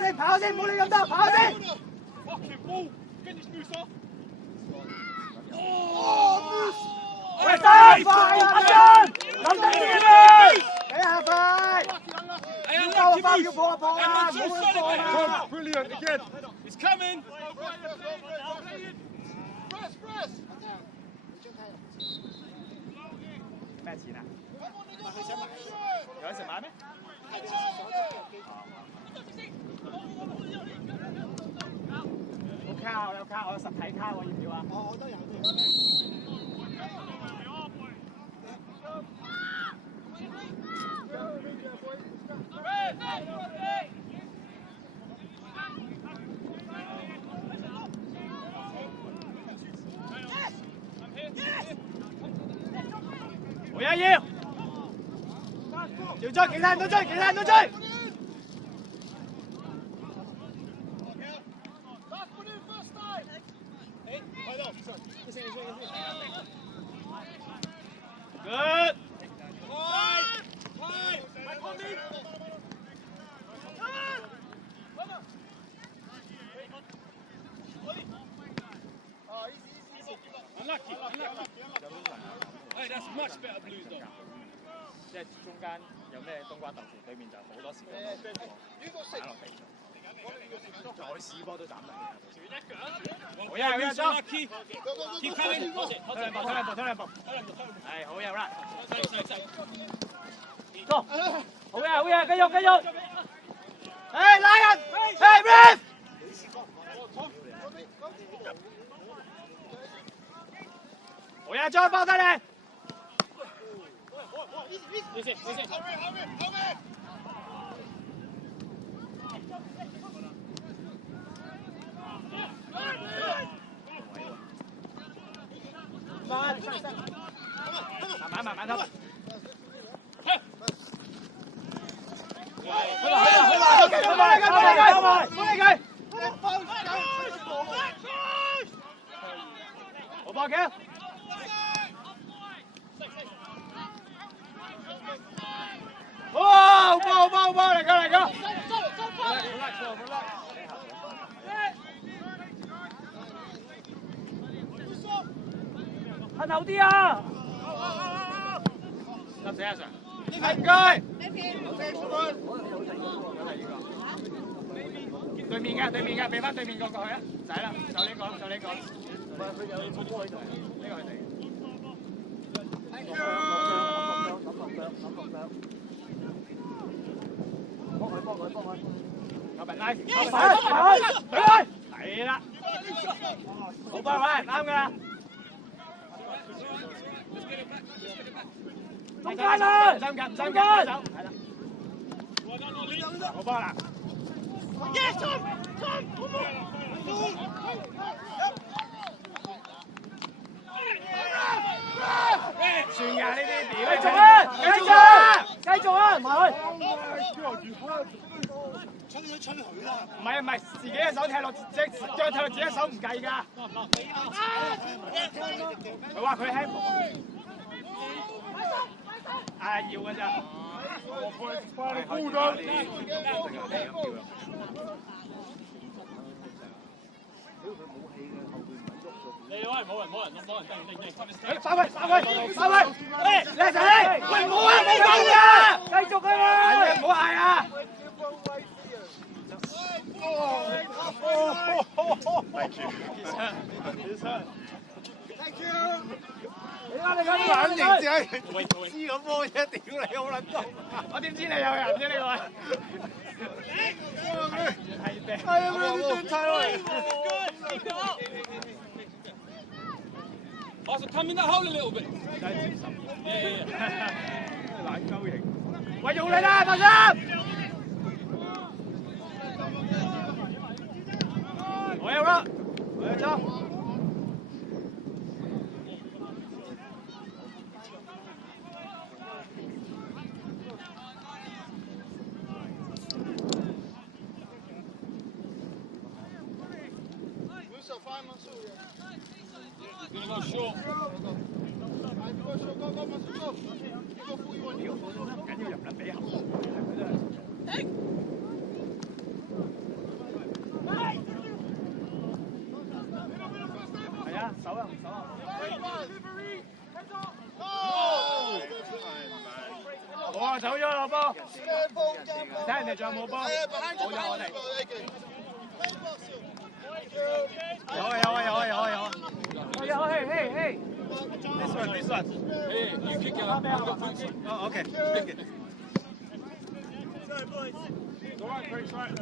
喂！跑先，唔好理咁多，跑先。喂，快啊！林定啲俾下快！要救啊！要破啊！冇咁多啦。Brilliant again. It's coming！ 咩錢啊？有得食買咩？我有卡，我有實體卡，我要唔要啊？我都有。我要！要追，其他人都追！Good。Hey, that's much better blues though. 即係中間有咩冬瓜豆腐，對面就好多時間打落地上，再試波都斬得。好嘢，裝 Keep coming. 推兩步。係好嘢啦。走，好嘢，繼續。誒拉人，Ref。好嘢，再幫晒你。慢慢偷。好波嘅。好波，嚟個！褪後啲啊！得死阿 Sir， 唔該。對面嘅，俾翻對面個過去啊！唔使啦，就呢個。佢有個波喺度，呢個係你。有人拉，係啦，好波喂，啱㗎。中間啦，唔使手，係啦，好波啦。算㗎呢啲點？繼續啊！繼續啊！唔係。唔係，自己嘅手踢落隻腳踢落自己手唔計㗎。佢話佢輕，要㗎咋。你喂，冇人，定。翻位，叻仔！喂，唔好啊，冇講㗎，繼續啊！係啊，唔好嗌啊！你啱反應啫，知個波啫，屌你好撚多！我點知你有人啫呢個？係啊，冇猜咯。Also come in the hole a little bit. 懶鳩型。喂，用力啦，大生！我有啦，我有走。緊要入得比後，係啊，手啊，哇，走咗啦波！睇人哋仲有冇波？冇咗我哋。有，嘿。This one. Hey, you kick it out. Oh, okay. Pick it. Go on, Chris, right.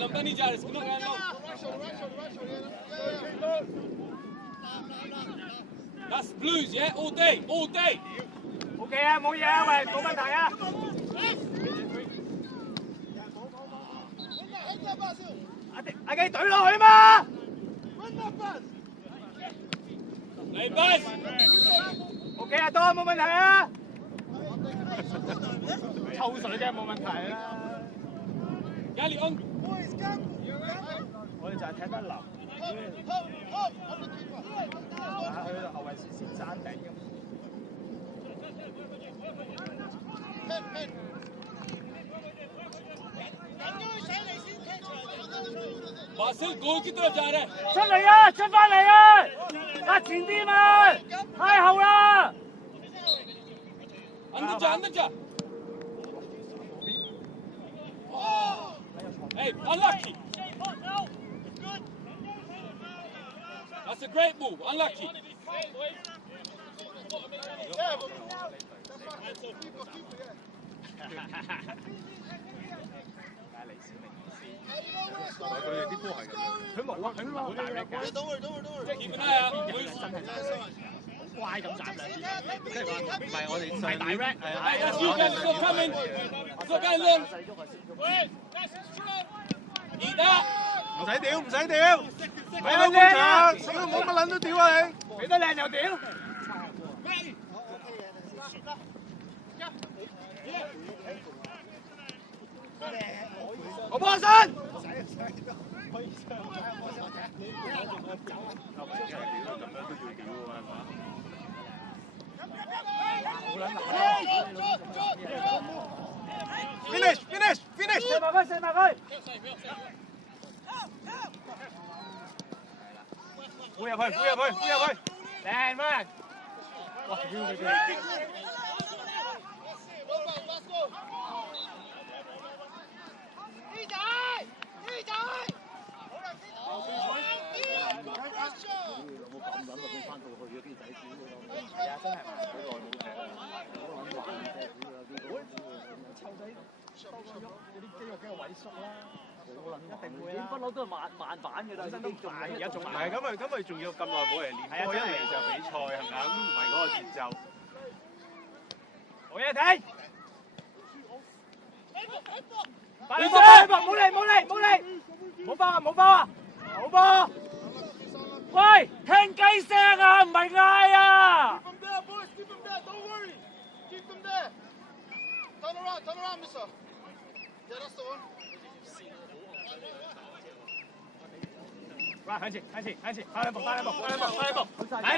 लंबा नहीं जा रहा इसको ना That's blues, yeah? All day. OK 啊，冇嘢啊，喂，冇問題啊。阿基懟落去嘛。嚟 pass。OK 啊，多冇問題啊。抽水啫，冇問題啦。壓力 on。我哋就係踢得流。去到後衞線先爭頂咁。बासिल गोल की तरफ जा रहा है 出嚟啊，出翻嚟啊，壓前啲嘛，太後啦。अंदर जा Hey, unlucky. That's a great move. Unlucky. Keep an eye out. 乖咁斬兩次，即係話唔係我哋唔係 direct 係啊。That's you guys still coming. Still got learn. Eat that. 唔使屌，俾個半場，死都冇乜撚都屌啊你！俾得靚又屌。我幫身。Finish！ 射埋佢！呼入去！靚咩？哇！屌佢哋！佢先翻到去嗰啲仔股嗰度。係啊，真係好耐冇踢啦。好撚玩嘅啫，有啲臭仔多個喐，有啲肌肉梗係萎縮啦。好撚一定會啦。不嬲都係慢版嘅啦，本身都慢，而家仲唔係咁咪仲要咁耐冇嚟練波，一嚟就比賽係咪啊？咁唔係嗰個節奏。好嘢睇！冇波啊！好波！喂，聽雞聲啊，唔係嗌啊！ Turn around, mister. Yeah, that's the one. 哇！向前，翻兩步，係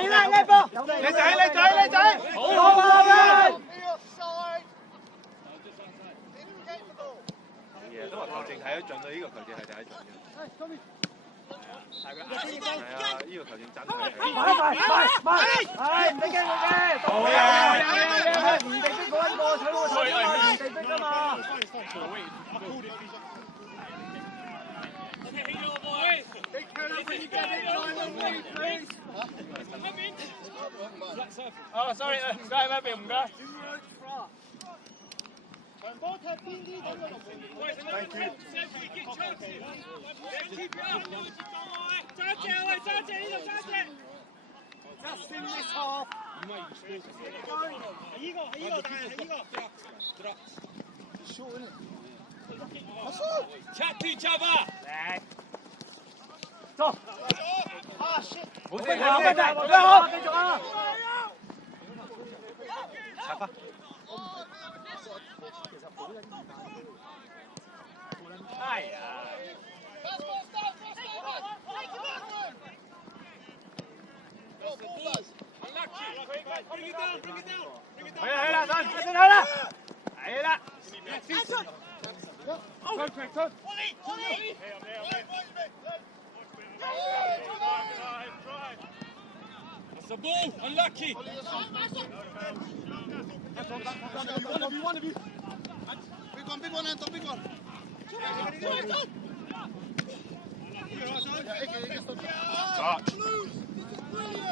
啦，呢步，你仔，好啊！ 都話球證睇得準啦，呢個球證係睇得準嘅。係啊，呢個球證真係。快！唉，唔俾驚佢嘅，好嘢！唔地逼嗰個取嗰個球啊，唔地逼啊嘛。哦，sorry，唔該，唔該。 場波踢邊啲咁嘅龍門？走！冇事，好，繼續啊！插翻。 哎呀！去啦，係啦！Unlucky. One of you. Big one, Anton, big one.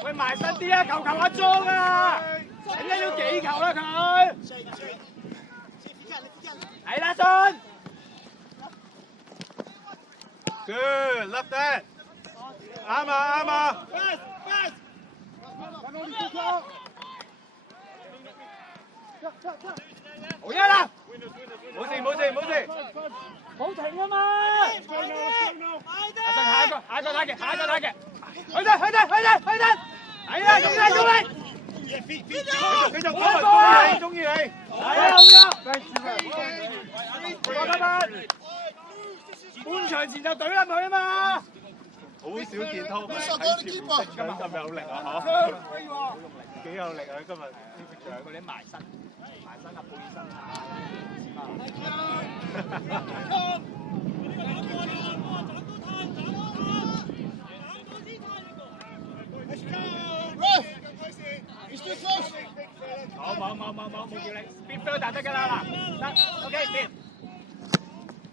喂，埋身啲啊，球一裝啊！你一要幾球啦佢？係啦，信。Good, left that. 啱啊！好嘢啦！冇事，冇停啊嘛！下一個打嘅，去得，係啦，中你！繼續，中意你，係啊，好呀！半場前就懟冧佢啊嘛！好少見拖喺前面咁有力啊！嗬，幾有力啊！今日仲有嗰啲埋身啊，背身啊。冇叫你邊飛就得㗎啦，嗱，得 ，OK， 掂。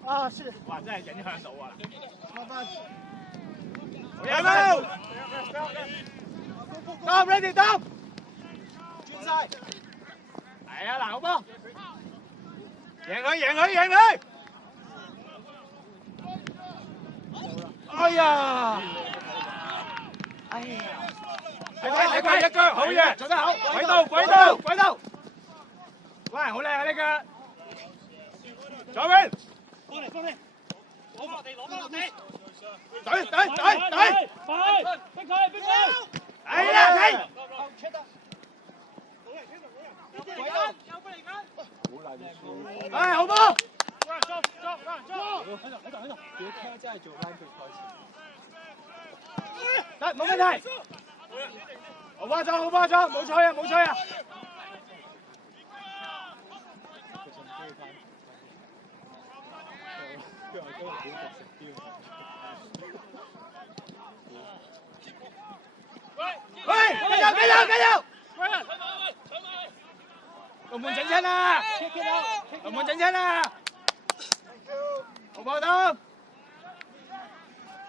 啊，是。哇，真係影響到啊！有冇 ？Stop ready stop。轉晒。係啊，嗱，好波。贏佢！哎呀！你一腳好嘢，做得好，軌道！喂，好靚啊呢腳！左邊。放嚟，攞翻落地！隊！逼佢！係啦，停！哎，好波！得，冇問題。好巴裝，冇錯啊！喂，繼續！龍門整親啦！好波得！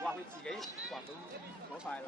哇，佢自己畫到嗰塊藍。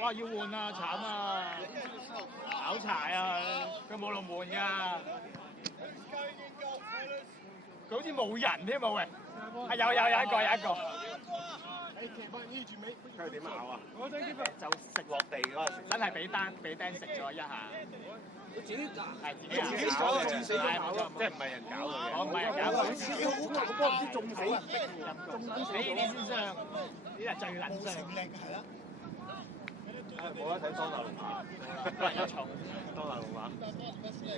哇！要換啊，慘啊！考柴啊，佢冇龍門㗎。佢好似冇人添喎喂，係有一個。佢點咬啊？就食落地嗰陣時，真係俾釘食咗一下。佢自己係自己自己搞嘅，自己搞咯，即係唔係人搞佢嘅。唔係人搞佢。幾好啊！個波唔知中死，中撚死呢啲先傷，呢啲係最撚傷。係啦。冇得睇當大龍馬，個人都重，當大龍馬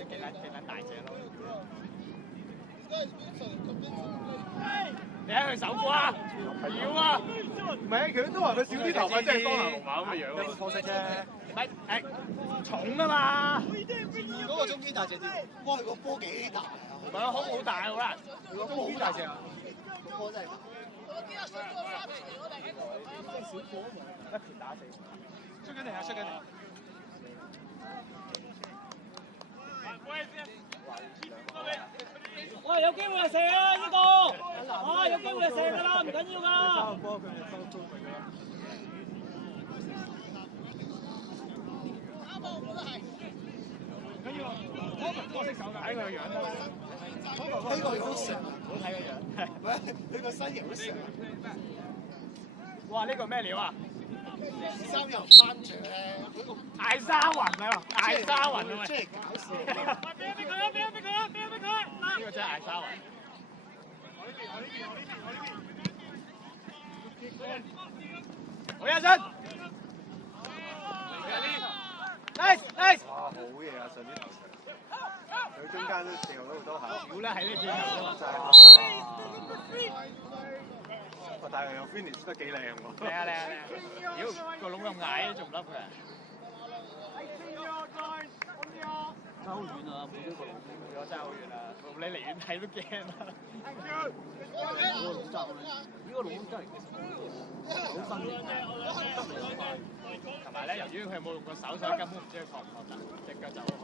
幾撚大隻咯。你睇佢手瓜，妖啊！唔係佢都話佢少啲頭髮，即係當大龍馬咁嘅樣。可惜啫。咪誒重啊嘛！嗰個中堅大隻啲，哇！佢個波幾大啊！唔係好大好啦，佢個波好大隻啊！個波真係大。一拳打死。出緊嚟啊！出緊嚟。喂，有機會係射啊！呢個啊，有機會係射㗎啦，唔緊要㗎。波佢哋收租佢啦。緊要，我識手㗎。睇佢個樣啦。呢個好成，好睇個樣。喂，佢個身形好成。哇！呢個咩料啊？三油番茄咧，大沙雲啊！大沙雲啊喂！即係搞笑。俾佢！呢個真係大沙雲。好一身。Nice！ 哇，好嘢啊！上啲頭場，佢中間都掉咗好多下。屌啦，喺呢轉頭啫嘛。哇！但係又 finish 得幾靚喎。靚啊！屌個窿咁矮，仲唔笠佢？差好遠啊！冇呢個龍，真係好遠啊！你離遠睇都驚啊！呢個龍罩，呢個龍真係好新嘅。同埋咧，由於佢冇用過手，所以根本唔知佢確唔確得，隻腳就好好。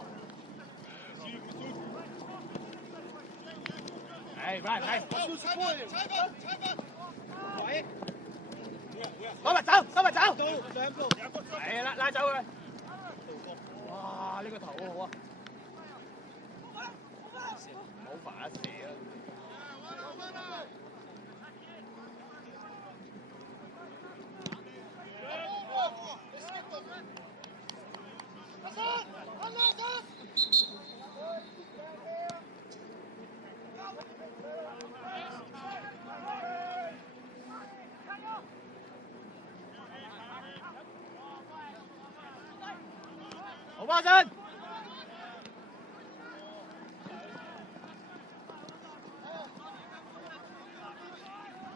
係，翻嚟睇。收埋走！係拉走佢。哇！呢個頭好好啊！唔好煩一死啊！好巴身，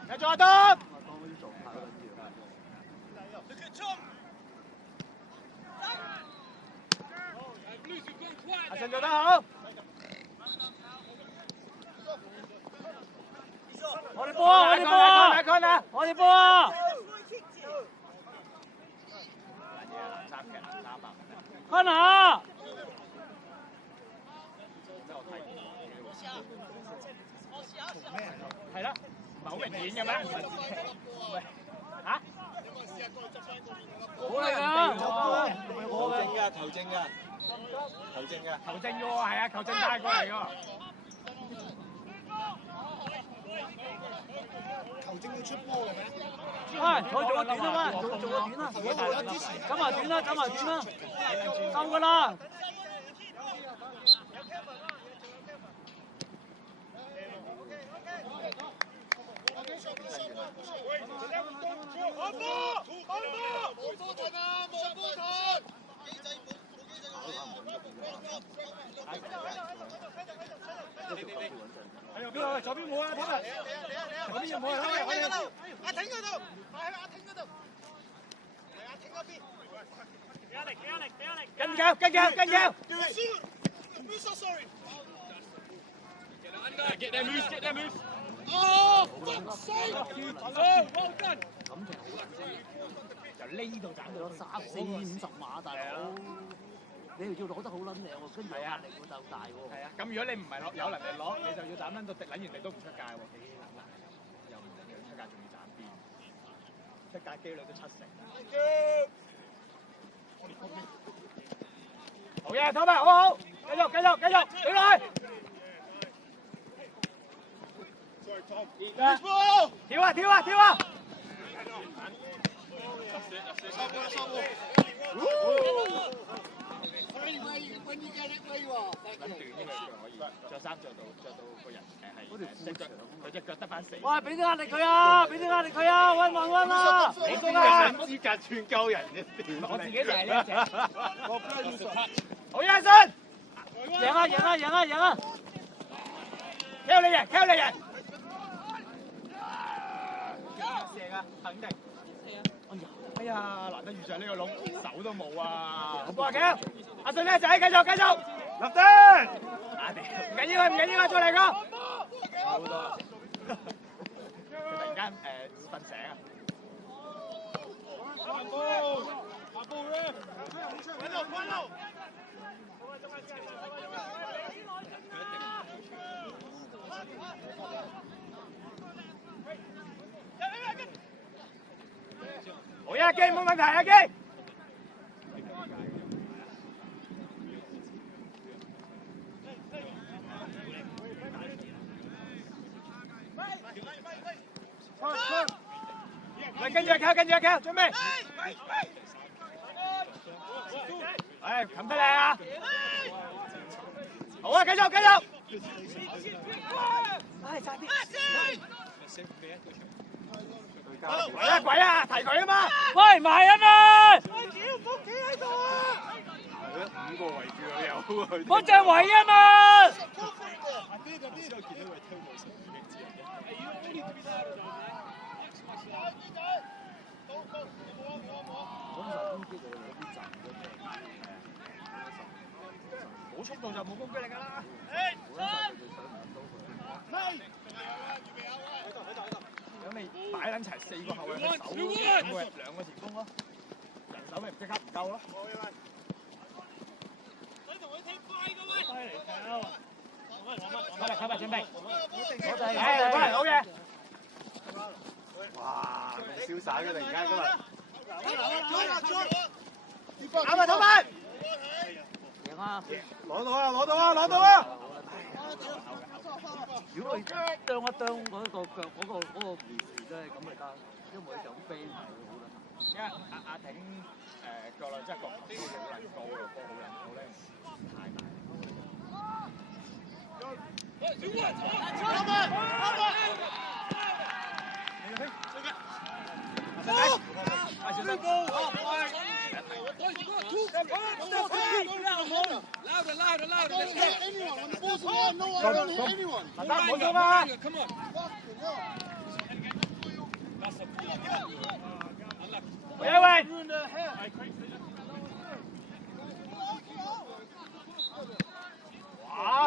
繼續得。阿陳做得好。我哋波啊！我哋波啊！坤下！係啦，唔係好明顯嘅咩？嚇？好嚟㗎！球證㗎。球證嘅喎，係啊，球證帶過嚟㗎。球證要出波嘅咩？喂，再做個短啊嘛，做個短啦，咁啊短啦，夠㗎啦。左邊冇啊，睇下。左邊冇啊，睇下。阿挺嗰度，係阿挺嗰度，係阿挺嗰邊。跟住，跟住，跟住。 Get their moves, get their moves. Oh, fuck's sake! Oh, well done. 由呢度斬到340-50碼，大佬，你要攞得好撚靚喎，跟住壓力會鬥大喎。係啊，咁如果你唔係有能力攞，你就要斬撚到撚完地都唔出界喎，幾撚難，又唔能夠出界，仲要斬邊，出界機率都70%。好嘢，拖埋，好好，繼續，繼續，繼續，起來！跳啊，跳啊，跳啊！ When you get it where you are. 撚短呢個可以，着衫着到個人係隻腳，佢隻腳得翻4。喂，俾啲壓力佢啊！俾啲壓力佢啊！溫運溫啊！你公啊！資格串鳩人嘅，我自己就係呢隻。好嘢，阿信！贏啊！贏啊！贏啊！贏啊！睇你贏，睇你贏！射啊！肯定。哎呀，難得遇上呢個窿，手都冇啊！好波嘅，阿信叻仔，繼續繼續，立定！唔緊要啊，唔緊要啊，再嚟個！好多。佢突然間瞓醒啊！好呀，機冇問題啊，機。嚟跟住一扣，跟住一扣，準備。哎，冚得靚啊！好啊，繼續，繼續。哎，差啲。鬼啊鬼啊，提佢啊嘛！喂，埋啊嘛！喂，屌，唔好企喺度啊！ 5個圍住佢有佢。我就係圍啊嘛！冇速度就冇攻擊力㗎啦。咁你擺撚齊4個後衞去守，咁咪2個前鋒咯，人手咪即刻唔夠咯。開埋準備，我哋係好嘢。哇，咁瀟灑嘅突然間今日。打埋頭埋。贏啊！攞到啊！攞到啊！攞到啊！如果佢啄一啄嗰個腳嗰個回旋咧，咁咪得，因為佢就咁飛埋佢好啦。因為阿挺腳量真係個頭都好撚高嘅，波好撚高咧，太大。哇！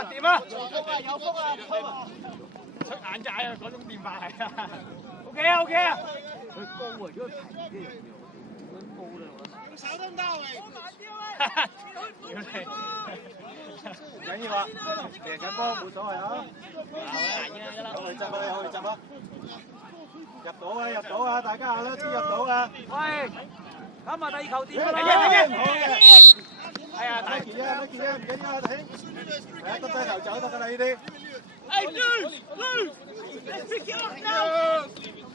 掂啊！有風啊！出眼界啊！嗰種變化係啊 ！OK 啊 OK 啊！佢高啊！如果提呢樣嘢，佢高咧，我覺得。手都包嚟。唔緊要啊，贏緊波冇所謂啊。好去執啊！好去執啊！入到啊！入到啊！大家下都知入到啊！喂，咁埋第二球點啊？好嘅。係啊，大件啊，乜件啊，唔緊要啊，弟兄。係啊，耷低頭走得㗎啦呢啲。Hey, Lou! Let's pick it up now!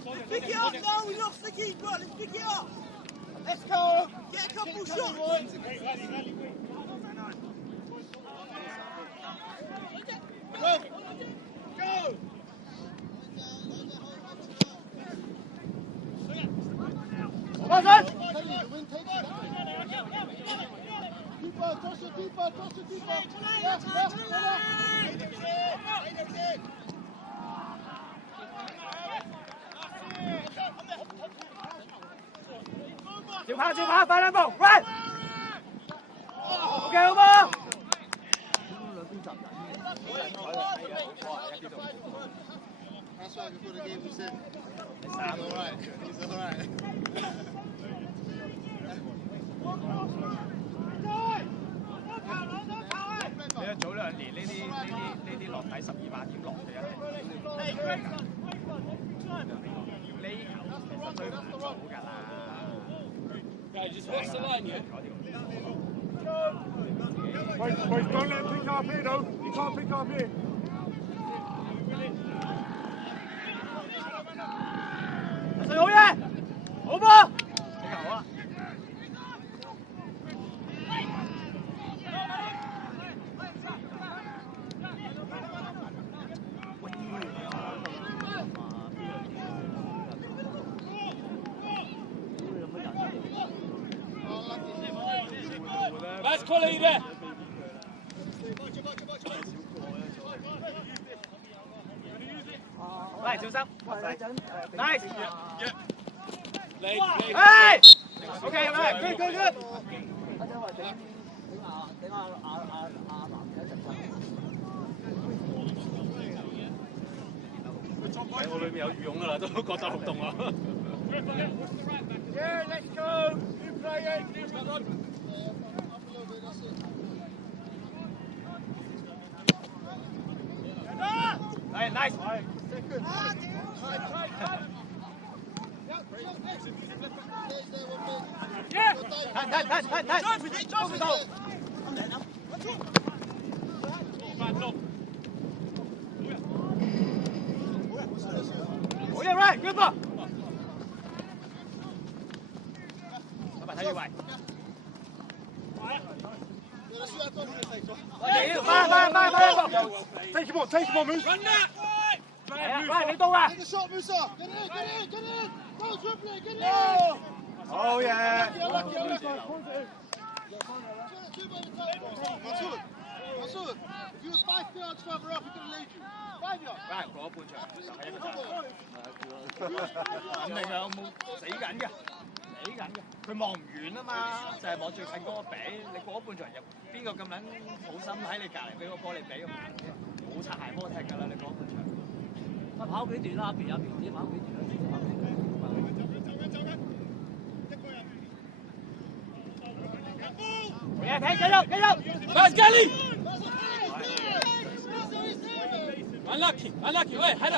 Let's pick it up now! We lost the keeper! Let's pick it up! Let's go! Get a couple shots! Go! Go! Keeper, toss the keeper, toss the keeper! Chịu phá,快兩步 ，run！ OK 好冇？你早2年呢啲落底12碼點落嘅一定呢球追唔到㗎啦。Wait, don't let him pick up here though. You can't pick up here. 最好嘢，好波！你球啊！Nice quality there. Này, chịu sắp. Nice. Hey! Ok, rồi, good, good, good. 喺我裏面有羽絨㗎啦，都覺得好凍啊！ Yeah, let's go. You play it. Đây, nice. Yeah! Ủa đi rồi, good ball. Các bạn thấy như vậy. Ba. Take him on, Moose. Right, 你到啦！ Take a shot, Musa. Get in. Go, dribbling, get in. Oh yeah. Lucky. Masoud, if you was 5 yards further up, he could have laid you. 5 yards. 梗係過半場就係一個肯定啊，冇死緊嘅，佢望唔遠啊嘛，就係望最近嗰個髀。你過半場入，邊個咁撚好心喺你隔離俾個波你俾咁，冇擦鞋波踢㗎啦！你過半場。跑幾段啦？邊有邊啲跑幾段啦？繼續 ！Let's get it! Unlucky. 喂，喺度。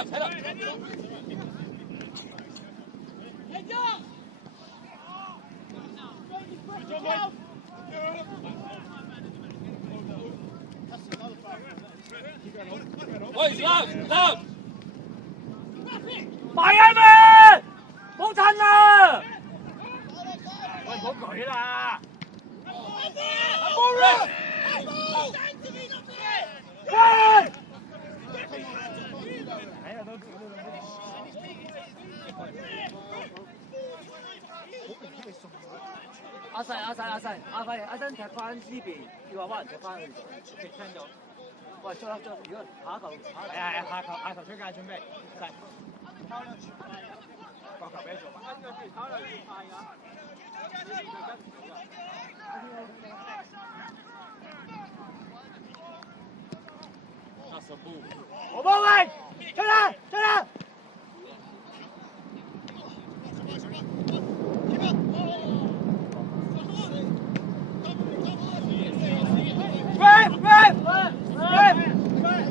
喂，loud！埋啊咪！冇震啊！喂，唔好舉啦！喂！阿細踢翻呢邊，要話屈人踢翻去。聽到。喂，捉！如果下球出界準備，細。角球俾你做吧。好波喂！出啦！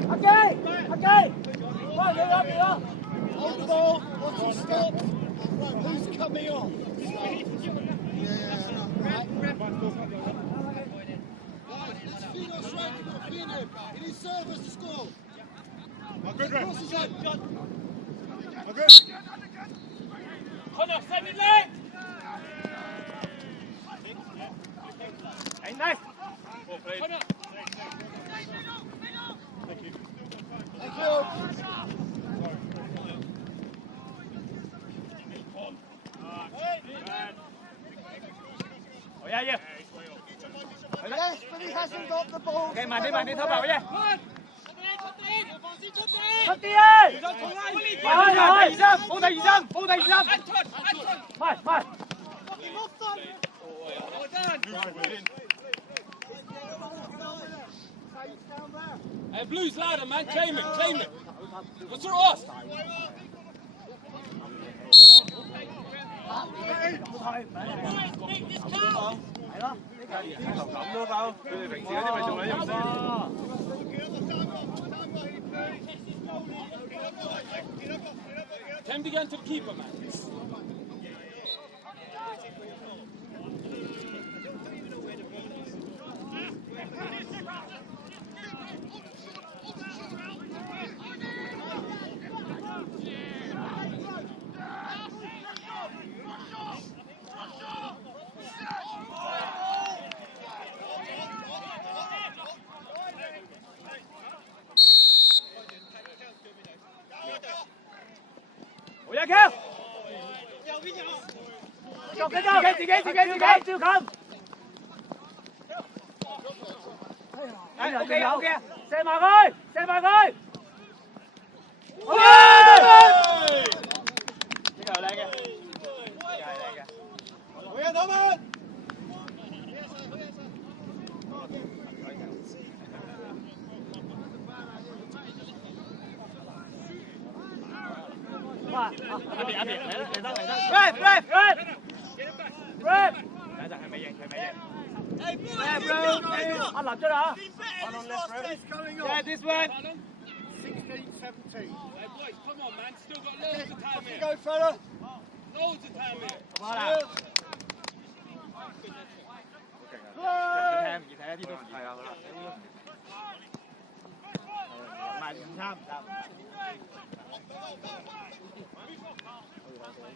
阿基，喂，你嗰邊啊 On ball, what's he stop? Who's coming on? Fino striking for Fino. He needs service to score. Good, Red. Cross his head. Good. Connor, send it late! Hey, nice. Connor! Thank you. 好呀！ Yes, but he hasn't got the ball. OK， 慢啲偷跑嘅。出啲啊！冇第二針。快！ Hey, Blue's louder, man. Claim it, claim it. What's your us? 係咯，頭咁都夠，佢哋平時嗰啲咪仲喺入先。Time to get to the keeper, man. OK，射埋佢，射埋佢。好呢個係靚嘅，呢個係靚嘅。好嘢，討論。哇！阿邊嚟啦，嚟得。Red，等陣係咪型？係咪型？阿立咗啦 Yeah, this one. 16, 17. Hey, boys, come on, man. Still got loads of time here. Go, fella. Loads of time here. 嚇！啦。聽唔見睇一啲都係啊，好啦。唔差。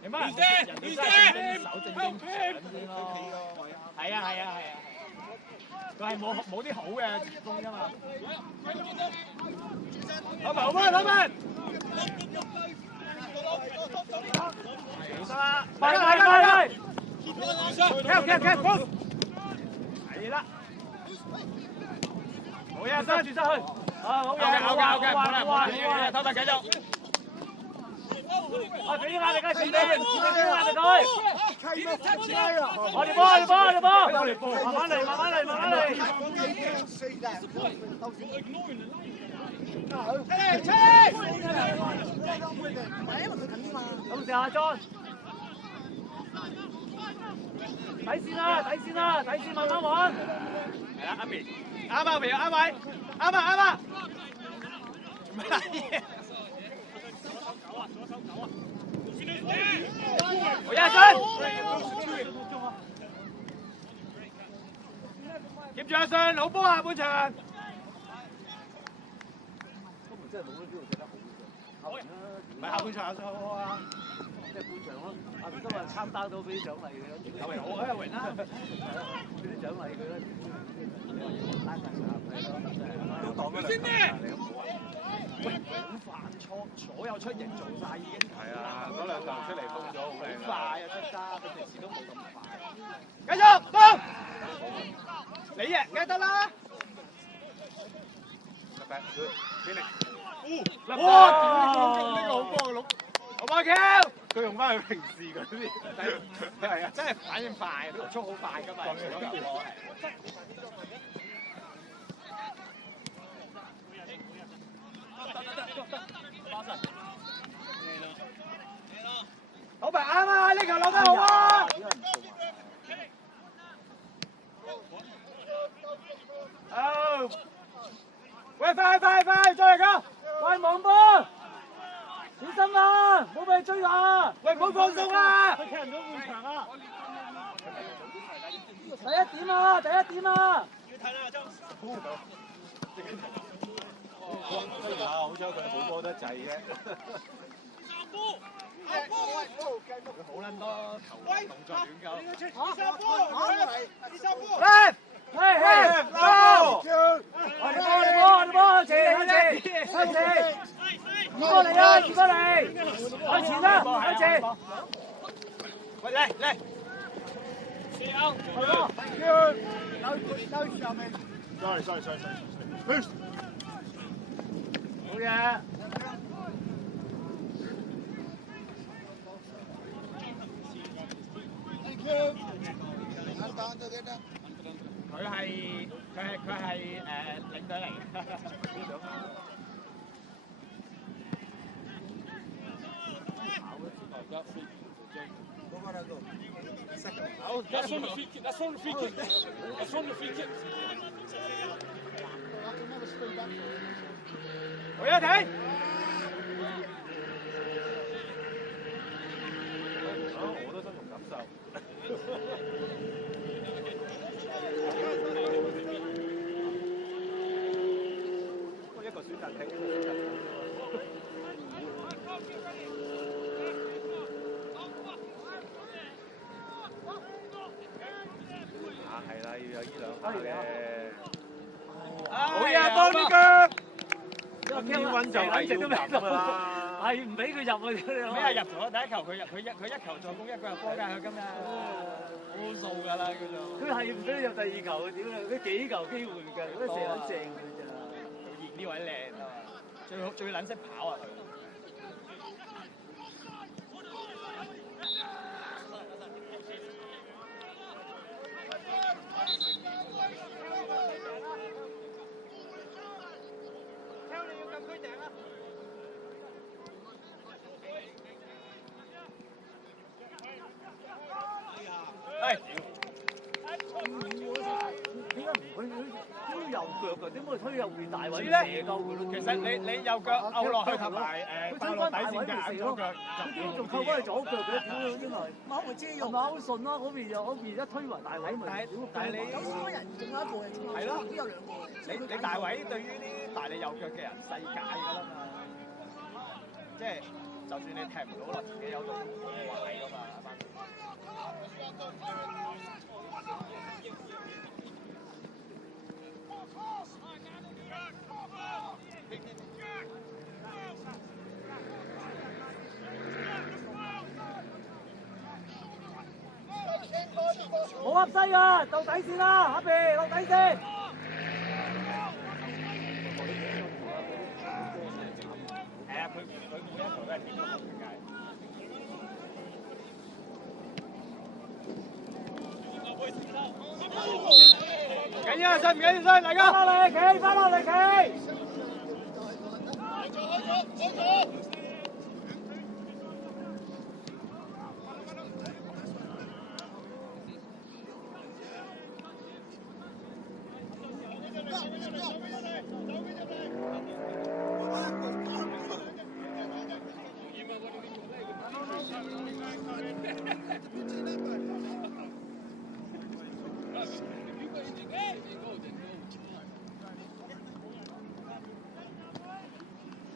點啊？ Who's there? Who's there? 手正 Help him. 係啊。佢係冇啲好嘅前鋒㗎嘛。好慢。得啦。快！係啦。好嘢，轉出去。好嘅，偷埋繼續。俾啲壓力啊！俾壓力佢。我哋波，慢慢嚟。咁試下 John， 底線慢慢玩。係啦，阿明，啱位，啱。好嘢，接住阿信，好波下半場。真係冇乜邊度射得好嘅，唔係下半場阿信好啊，即係半場咯。阿明今日參加到俾啲獎勵佢，有榮好啊，有榮啦，俾啲獎勵佢啦。拉近都講咗兩場，喂，好犯錯，所有出型做晒已經。係啊，嗰兩場出嚟封咗好靚。好快啊，出渣，佢平時都冇咁快。繼續，攻！你贏梗得啦。哇！呢個好波嘅碌，好波 Q！ 佢用翻佢平時嗰啲，係啊，真係反應快，呢個速好快㗎嘛。好白啱啊！呢球落得好啊！好，喂，快，再嚟個！喂，望波，小心啊！唔好俾佢追啊！喂，唔好放鬆啊！佢踢唔到半場啊！第一點啊！要睇啦，好彩佢冇波得滯啫。好撚多球動作亂鳩。波，向前，過嚟啊！過嚟，向前啦，向前。喂，嚟。Sorry. Boost. 好嘢。佢係領隊嚟嘅。Oh, that's on the free kick. That's on the free kick. That's on the free kick. 回一睇。我都身同感受。一個選擇踢，一個選擇走。係啦，要有呢兩下嘅。好嘢，幫呢腳。今天温就係要入㗎啦，係唔俾佢入啊！咩啊入咗第一球，佢一球助攻，一個入波㗎，佢今日好數㗎啦，叫做。佢係唔俾你入第二球啊！屌你，佢幾球機會㗎，嗰射撚正㗎咋。佢熱呢位靚啊嘛，最撚識跑啊佢。右腳㗎，點解推右邊大位咧？射夠㗎咯？其實你右腳勾落去同埋爆落底線夾左腳佢仲扣翻去左腳嘅，屌你真係！馬會遮用。馬好順啦，嗰邊一推埋大位咪。但係你有三個人，仲有一個人。係咯，都有兩個。你大位對於啲大你右腳嘅人世界㗎啦嘛，即係就算你踢唔到落，自己有種壞㗎嘛。冇噏西啊，到底線啦，下邊落底線。係啊，佢每一球都係點樣世界。唔緊要啊，信唔緊要信，大家。翻落嚟企，翻落嚟企。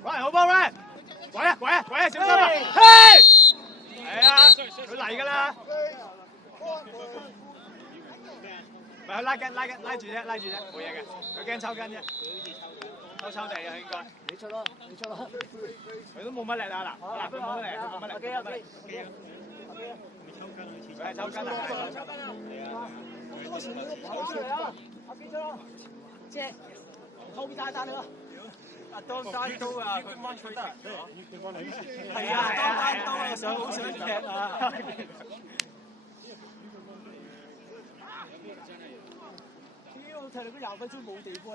喂，好波 Ryan， 鬼啊，小心啊！嘿，係啊，佢嚟㗎啦。咪佢拉住啫，冇嘢嘅，佢驚抽筋啫，抽地啊應該。你出啦，佢都冇乜力啦嗱，佢冇乜力。佢係抽筋啊！阿邊出啦，即係後邊大你啦。阿當單刀啊，佢掹取得。係啊，當單刀啊，好想踢啊！我踢你嗰20分鐘冇地方，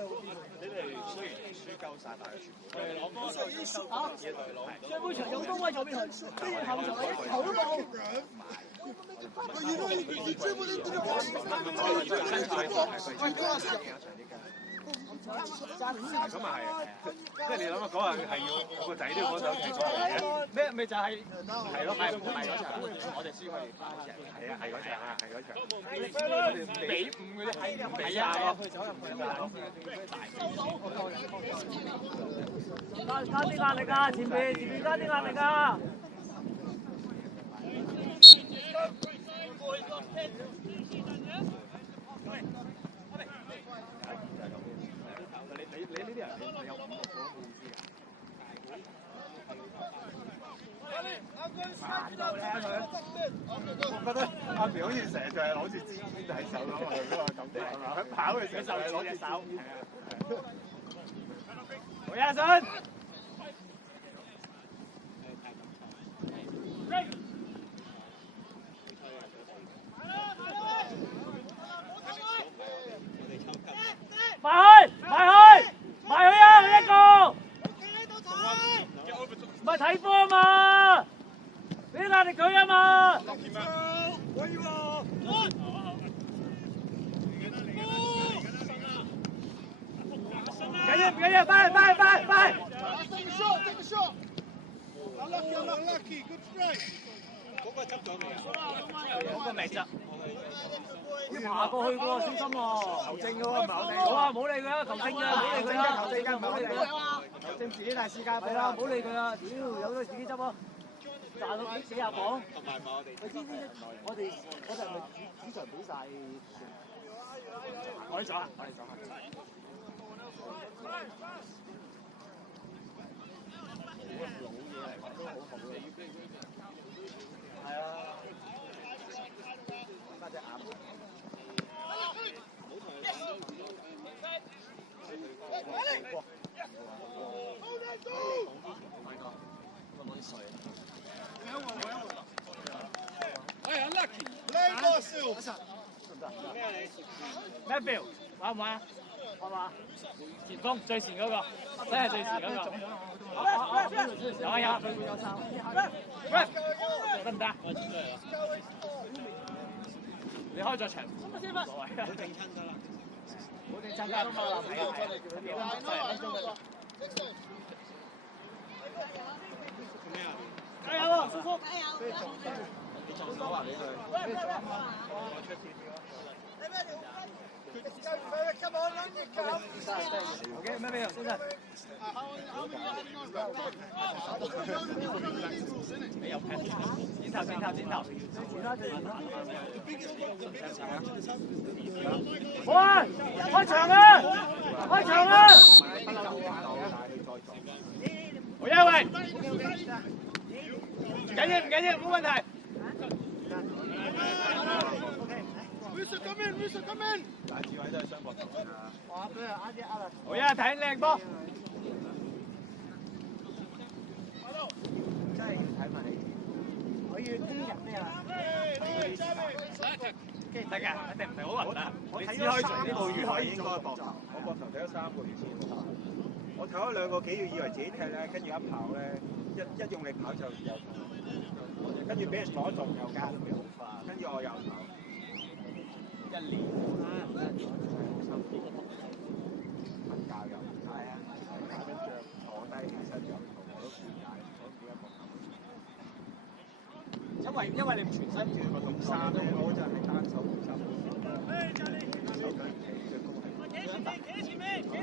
你哋雖然輸夠曬，但係全部都係攞啊！上半場有多位左邊去，跟住後場一球都冇。咁啊係，即係你諗下嗰日係要我個仔都要嗰場踢過嚟嘅，咩咪就係咯，係嗰場，我哋輸佢哋係啊，係嗰場啊，係嗰場，我哋比5嗰啲係啊，佢走入去加啲壓力㗎，前面加啲壓力㗎。你呢啲人你有5、6個都冇知啊？我覺得阿苗好似成日就係攞住支煙喺手咁啊，嗰個感覺係嘛？佢跑嘅時候就係攞住手。好呀，信。唔緊要，翻翻翻翻。嗰個執咗未啊？嗰個未執。要爬過去喎，小心喎。球證嘅喎，唔係我哋。好啊，唔好理佢啊，球證啊，唔好理佢啊，球證嘅唔係我哋。球證自己帶私家係啦，唔好理佢啊！屌，有得自己執啊！賺到幾廿磅。同埋我哋。你知唔知？我哋嗰陣咪主場俾晒。我哋走啊！我哋走啊！係啊。加隻眼。咩標？玩唔玩啊？玩嘛？前鋒最前嗰個，真係最前嗰個。有啊有。得唔得？你開咗場，冇所謂。好正親得啦。好正親㗎嘛，咩啊？加油喎，叔叔！你撞手啊！你佢。OK， 咩咩？先生。你有拍剪頭剪頭剪頭。喂，開場啊！開場啊！好呀喂，唔緊要唔緊要，冇問題。大智慧都係雙膊頭啊！好呀，睇靚波。真係要睇埋你。我要聽日咩啊？得㗎，一定唔係好暈啊！我睇咗3個月可以應該膊頭，我膊頭睇咗3個月先。我睇咗2個幾月，以為自己踢咧，跟住一跑咧，一用力跑就又痛，跟住俾人撞一撞又加，跟住我又跑。1年啦，瞓覺又唔係啊，跟住坐低起身又痛，我都唔解，我都唔知一膊頭。因為你唔全身轉個動衫咧，我就係單手動衫。手腳企最高係。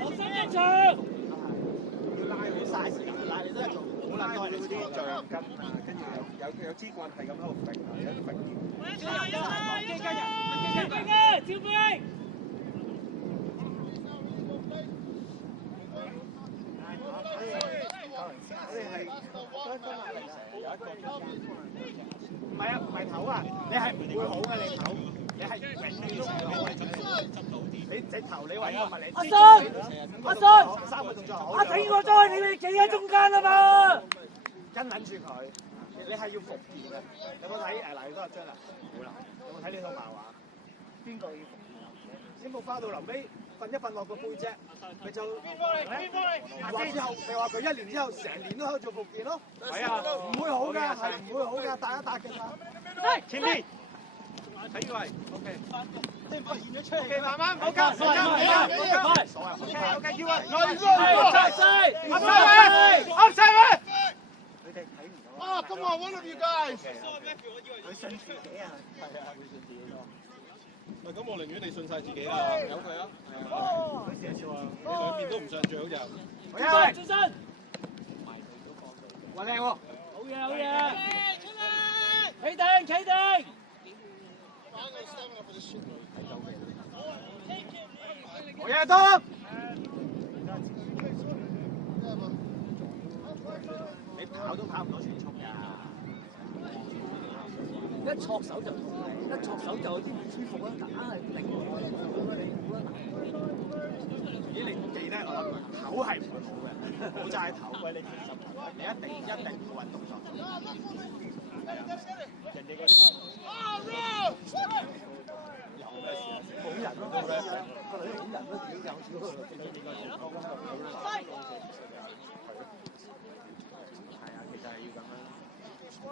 我先一場。要拉好嘥時間，拉你真係做好拉開嗰啲橡筋啊，跟住有支棍係咁喺度揈啊，一揈住。招飛！唔係啊，唔係頭啊，你係唔會好嘅你頭，你係永遠都唔會好。你直頭你揾個物理。阿信，阿信，3個動作好。阿睇我再你哋企喺中間啊嘛！跟撚住佢，你係要復健嘅。有冇睇嗱？你都有張啦，冇啦。有冇睇呢套漫畫？邊個要復健啊？櫻木花道臨尾瞓一瞓落個背脊，咪就話之後，咪話佢1年之後成年都喺度做復健咯。係啊，唔會好㗎，係唔會好㗎，打一打嘅嘛。前面睇住位 ，OK。你發現咗出嚟。 OK， 慢慢，唔好急，唔好急，唔好急。所謂，OK，要位，offside，佢哋睇唔到。啊，come on one of you guys。佢信自己啊，係啊，會信自己咯。喂，咁我寧願你信晒自己啊，由佢啊。係啊。佢試一試啊，你兩邊都唔上獎就。轉身，哇，靚喎！好嘢好嘢！企定企定！好嘢，東！你跑都跑唔到全速㗎。一挫手就痛，一挫手就有啲唔舒服啦，硬係頂唔開咁啊！你冇得咦，你記得我諗頭係唔會好嘅，好齋頭鬼你其實你一定要揾動作。人哋嘅有咩事啊？捧人咯，個女捧人咯，屌有少少。係啊，其實係要咁樣。哇！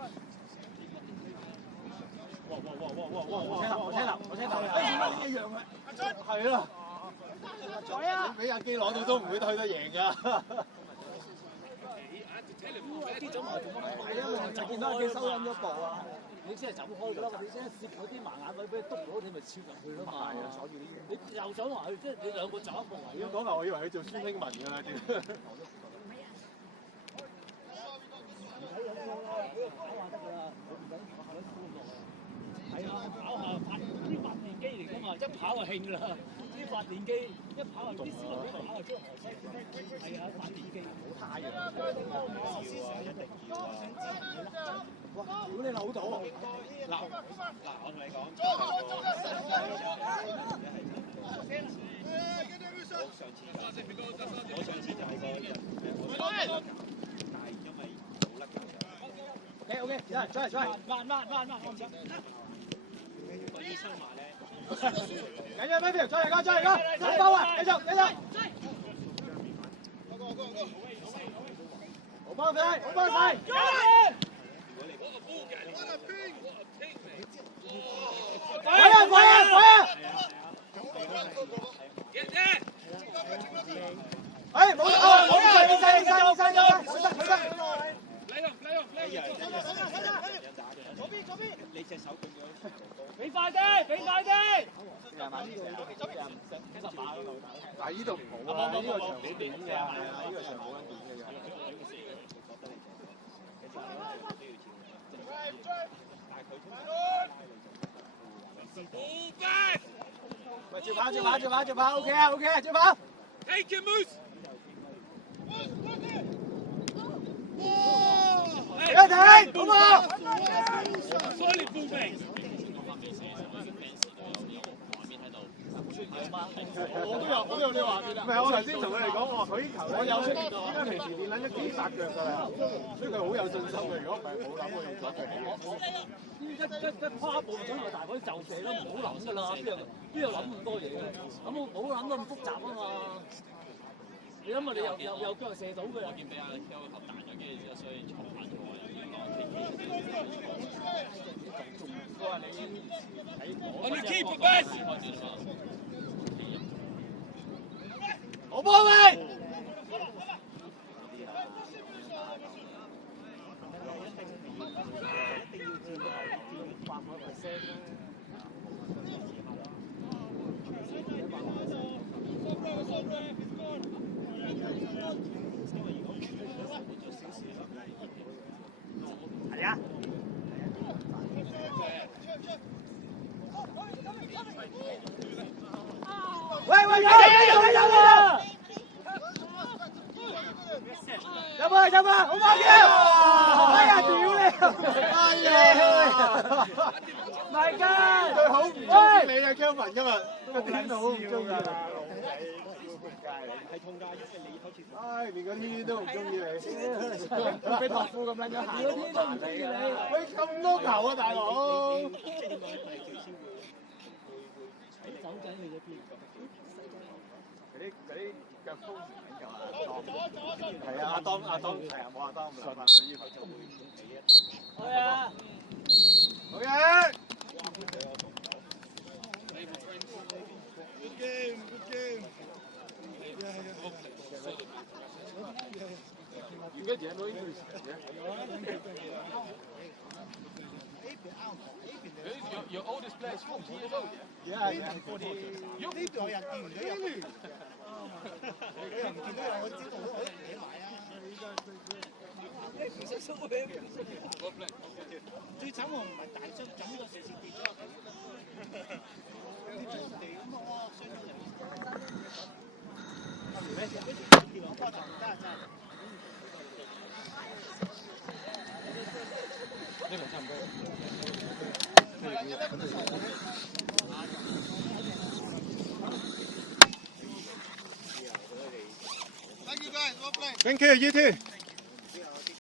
我聽頭，一樣嘅。係啦。俾阿基攞到都唔會退得贏㗎。啲走埋做乜？係啊，咪就見到阿基收緊咗步啊！你先係走開㗎啦，你先攝嗰啲盲眼位俾佢篤到，你咪切入去啦嘛。係啊，所以呢啲。你又想話佢，即係你兩個走一個位。咁講嚟，我以為佢做孫興文㗎啦，屌！係啊，跑下啲發電機嚟㗎嘛，一跑就興啦。啲發電機一跑就啲小朋友跑就出河西。係啊，發電機好太陽。哇！屌你扭到！嗱，我同你講，我上次就係個人，但係因為冇甩嘅。OK，再嚟，慢，我唔得。個醫生話咧，緊張咩？再嚟個，手包啊！繼續。好幫佢！快啊！哎，冇你隻手咁樣，俾快啲！但係呢度唔好啊，呢個場好短㗎，係啊，呢個場好撚短㗎。喂，照跑 ，OK 啊，照跑。Take it, Moose. 一停，好啊！ Solid moving. 我都有呢個畫面啊！唔係，我頭先同佢哋講，我話佢啲球我有識，因為平時練撚咗幾百腳㗎啦，所以佢好有信心嘅。如果唔係，冇諗過用左腳。一跨步咁啊，大概就射都唔好諗㗎啦，邊有諗咁多嘢啊？咁我冇諗得咁複雜啊嘛。你諗下，你又腳射到嘅。我見俾阿 Q 球彈咗，跟住之後所以坐反咗。On the keeper, best. 好波喂！係啊！喂，有啊！入啊！好爆嘅！哎呀，屌你！哎呀！My God！佢好唔中意你啊 ，Kevin 今日個點好唔中意啊！係痛㗎，因為你開始。唉，連個天都唔中意你，俾托夫咁撚樣行。個天都唔中意你。喂，咁多球啊，大佬！走緊去咗邊？嗰啲腳風唔夠係啊，阿當係啊，冇阿當咁難。係啊！好嘢！ Good game. You get the no English. Your oldest player is 40 years old. Yeah. 呢度有人見唔到人，你又唔見到人，我知道我嘢埋啊！最慘我唔係大張，咁呢個時時跌咗入去。地咁啊，傷咗人。呢個差唔多。Thank you, you too.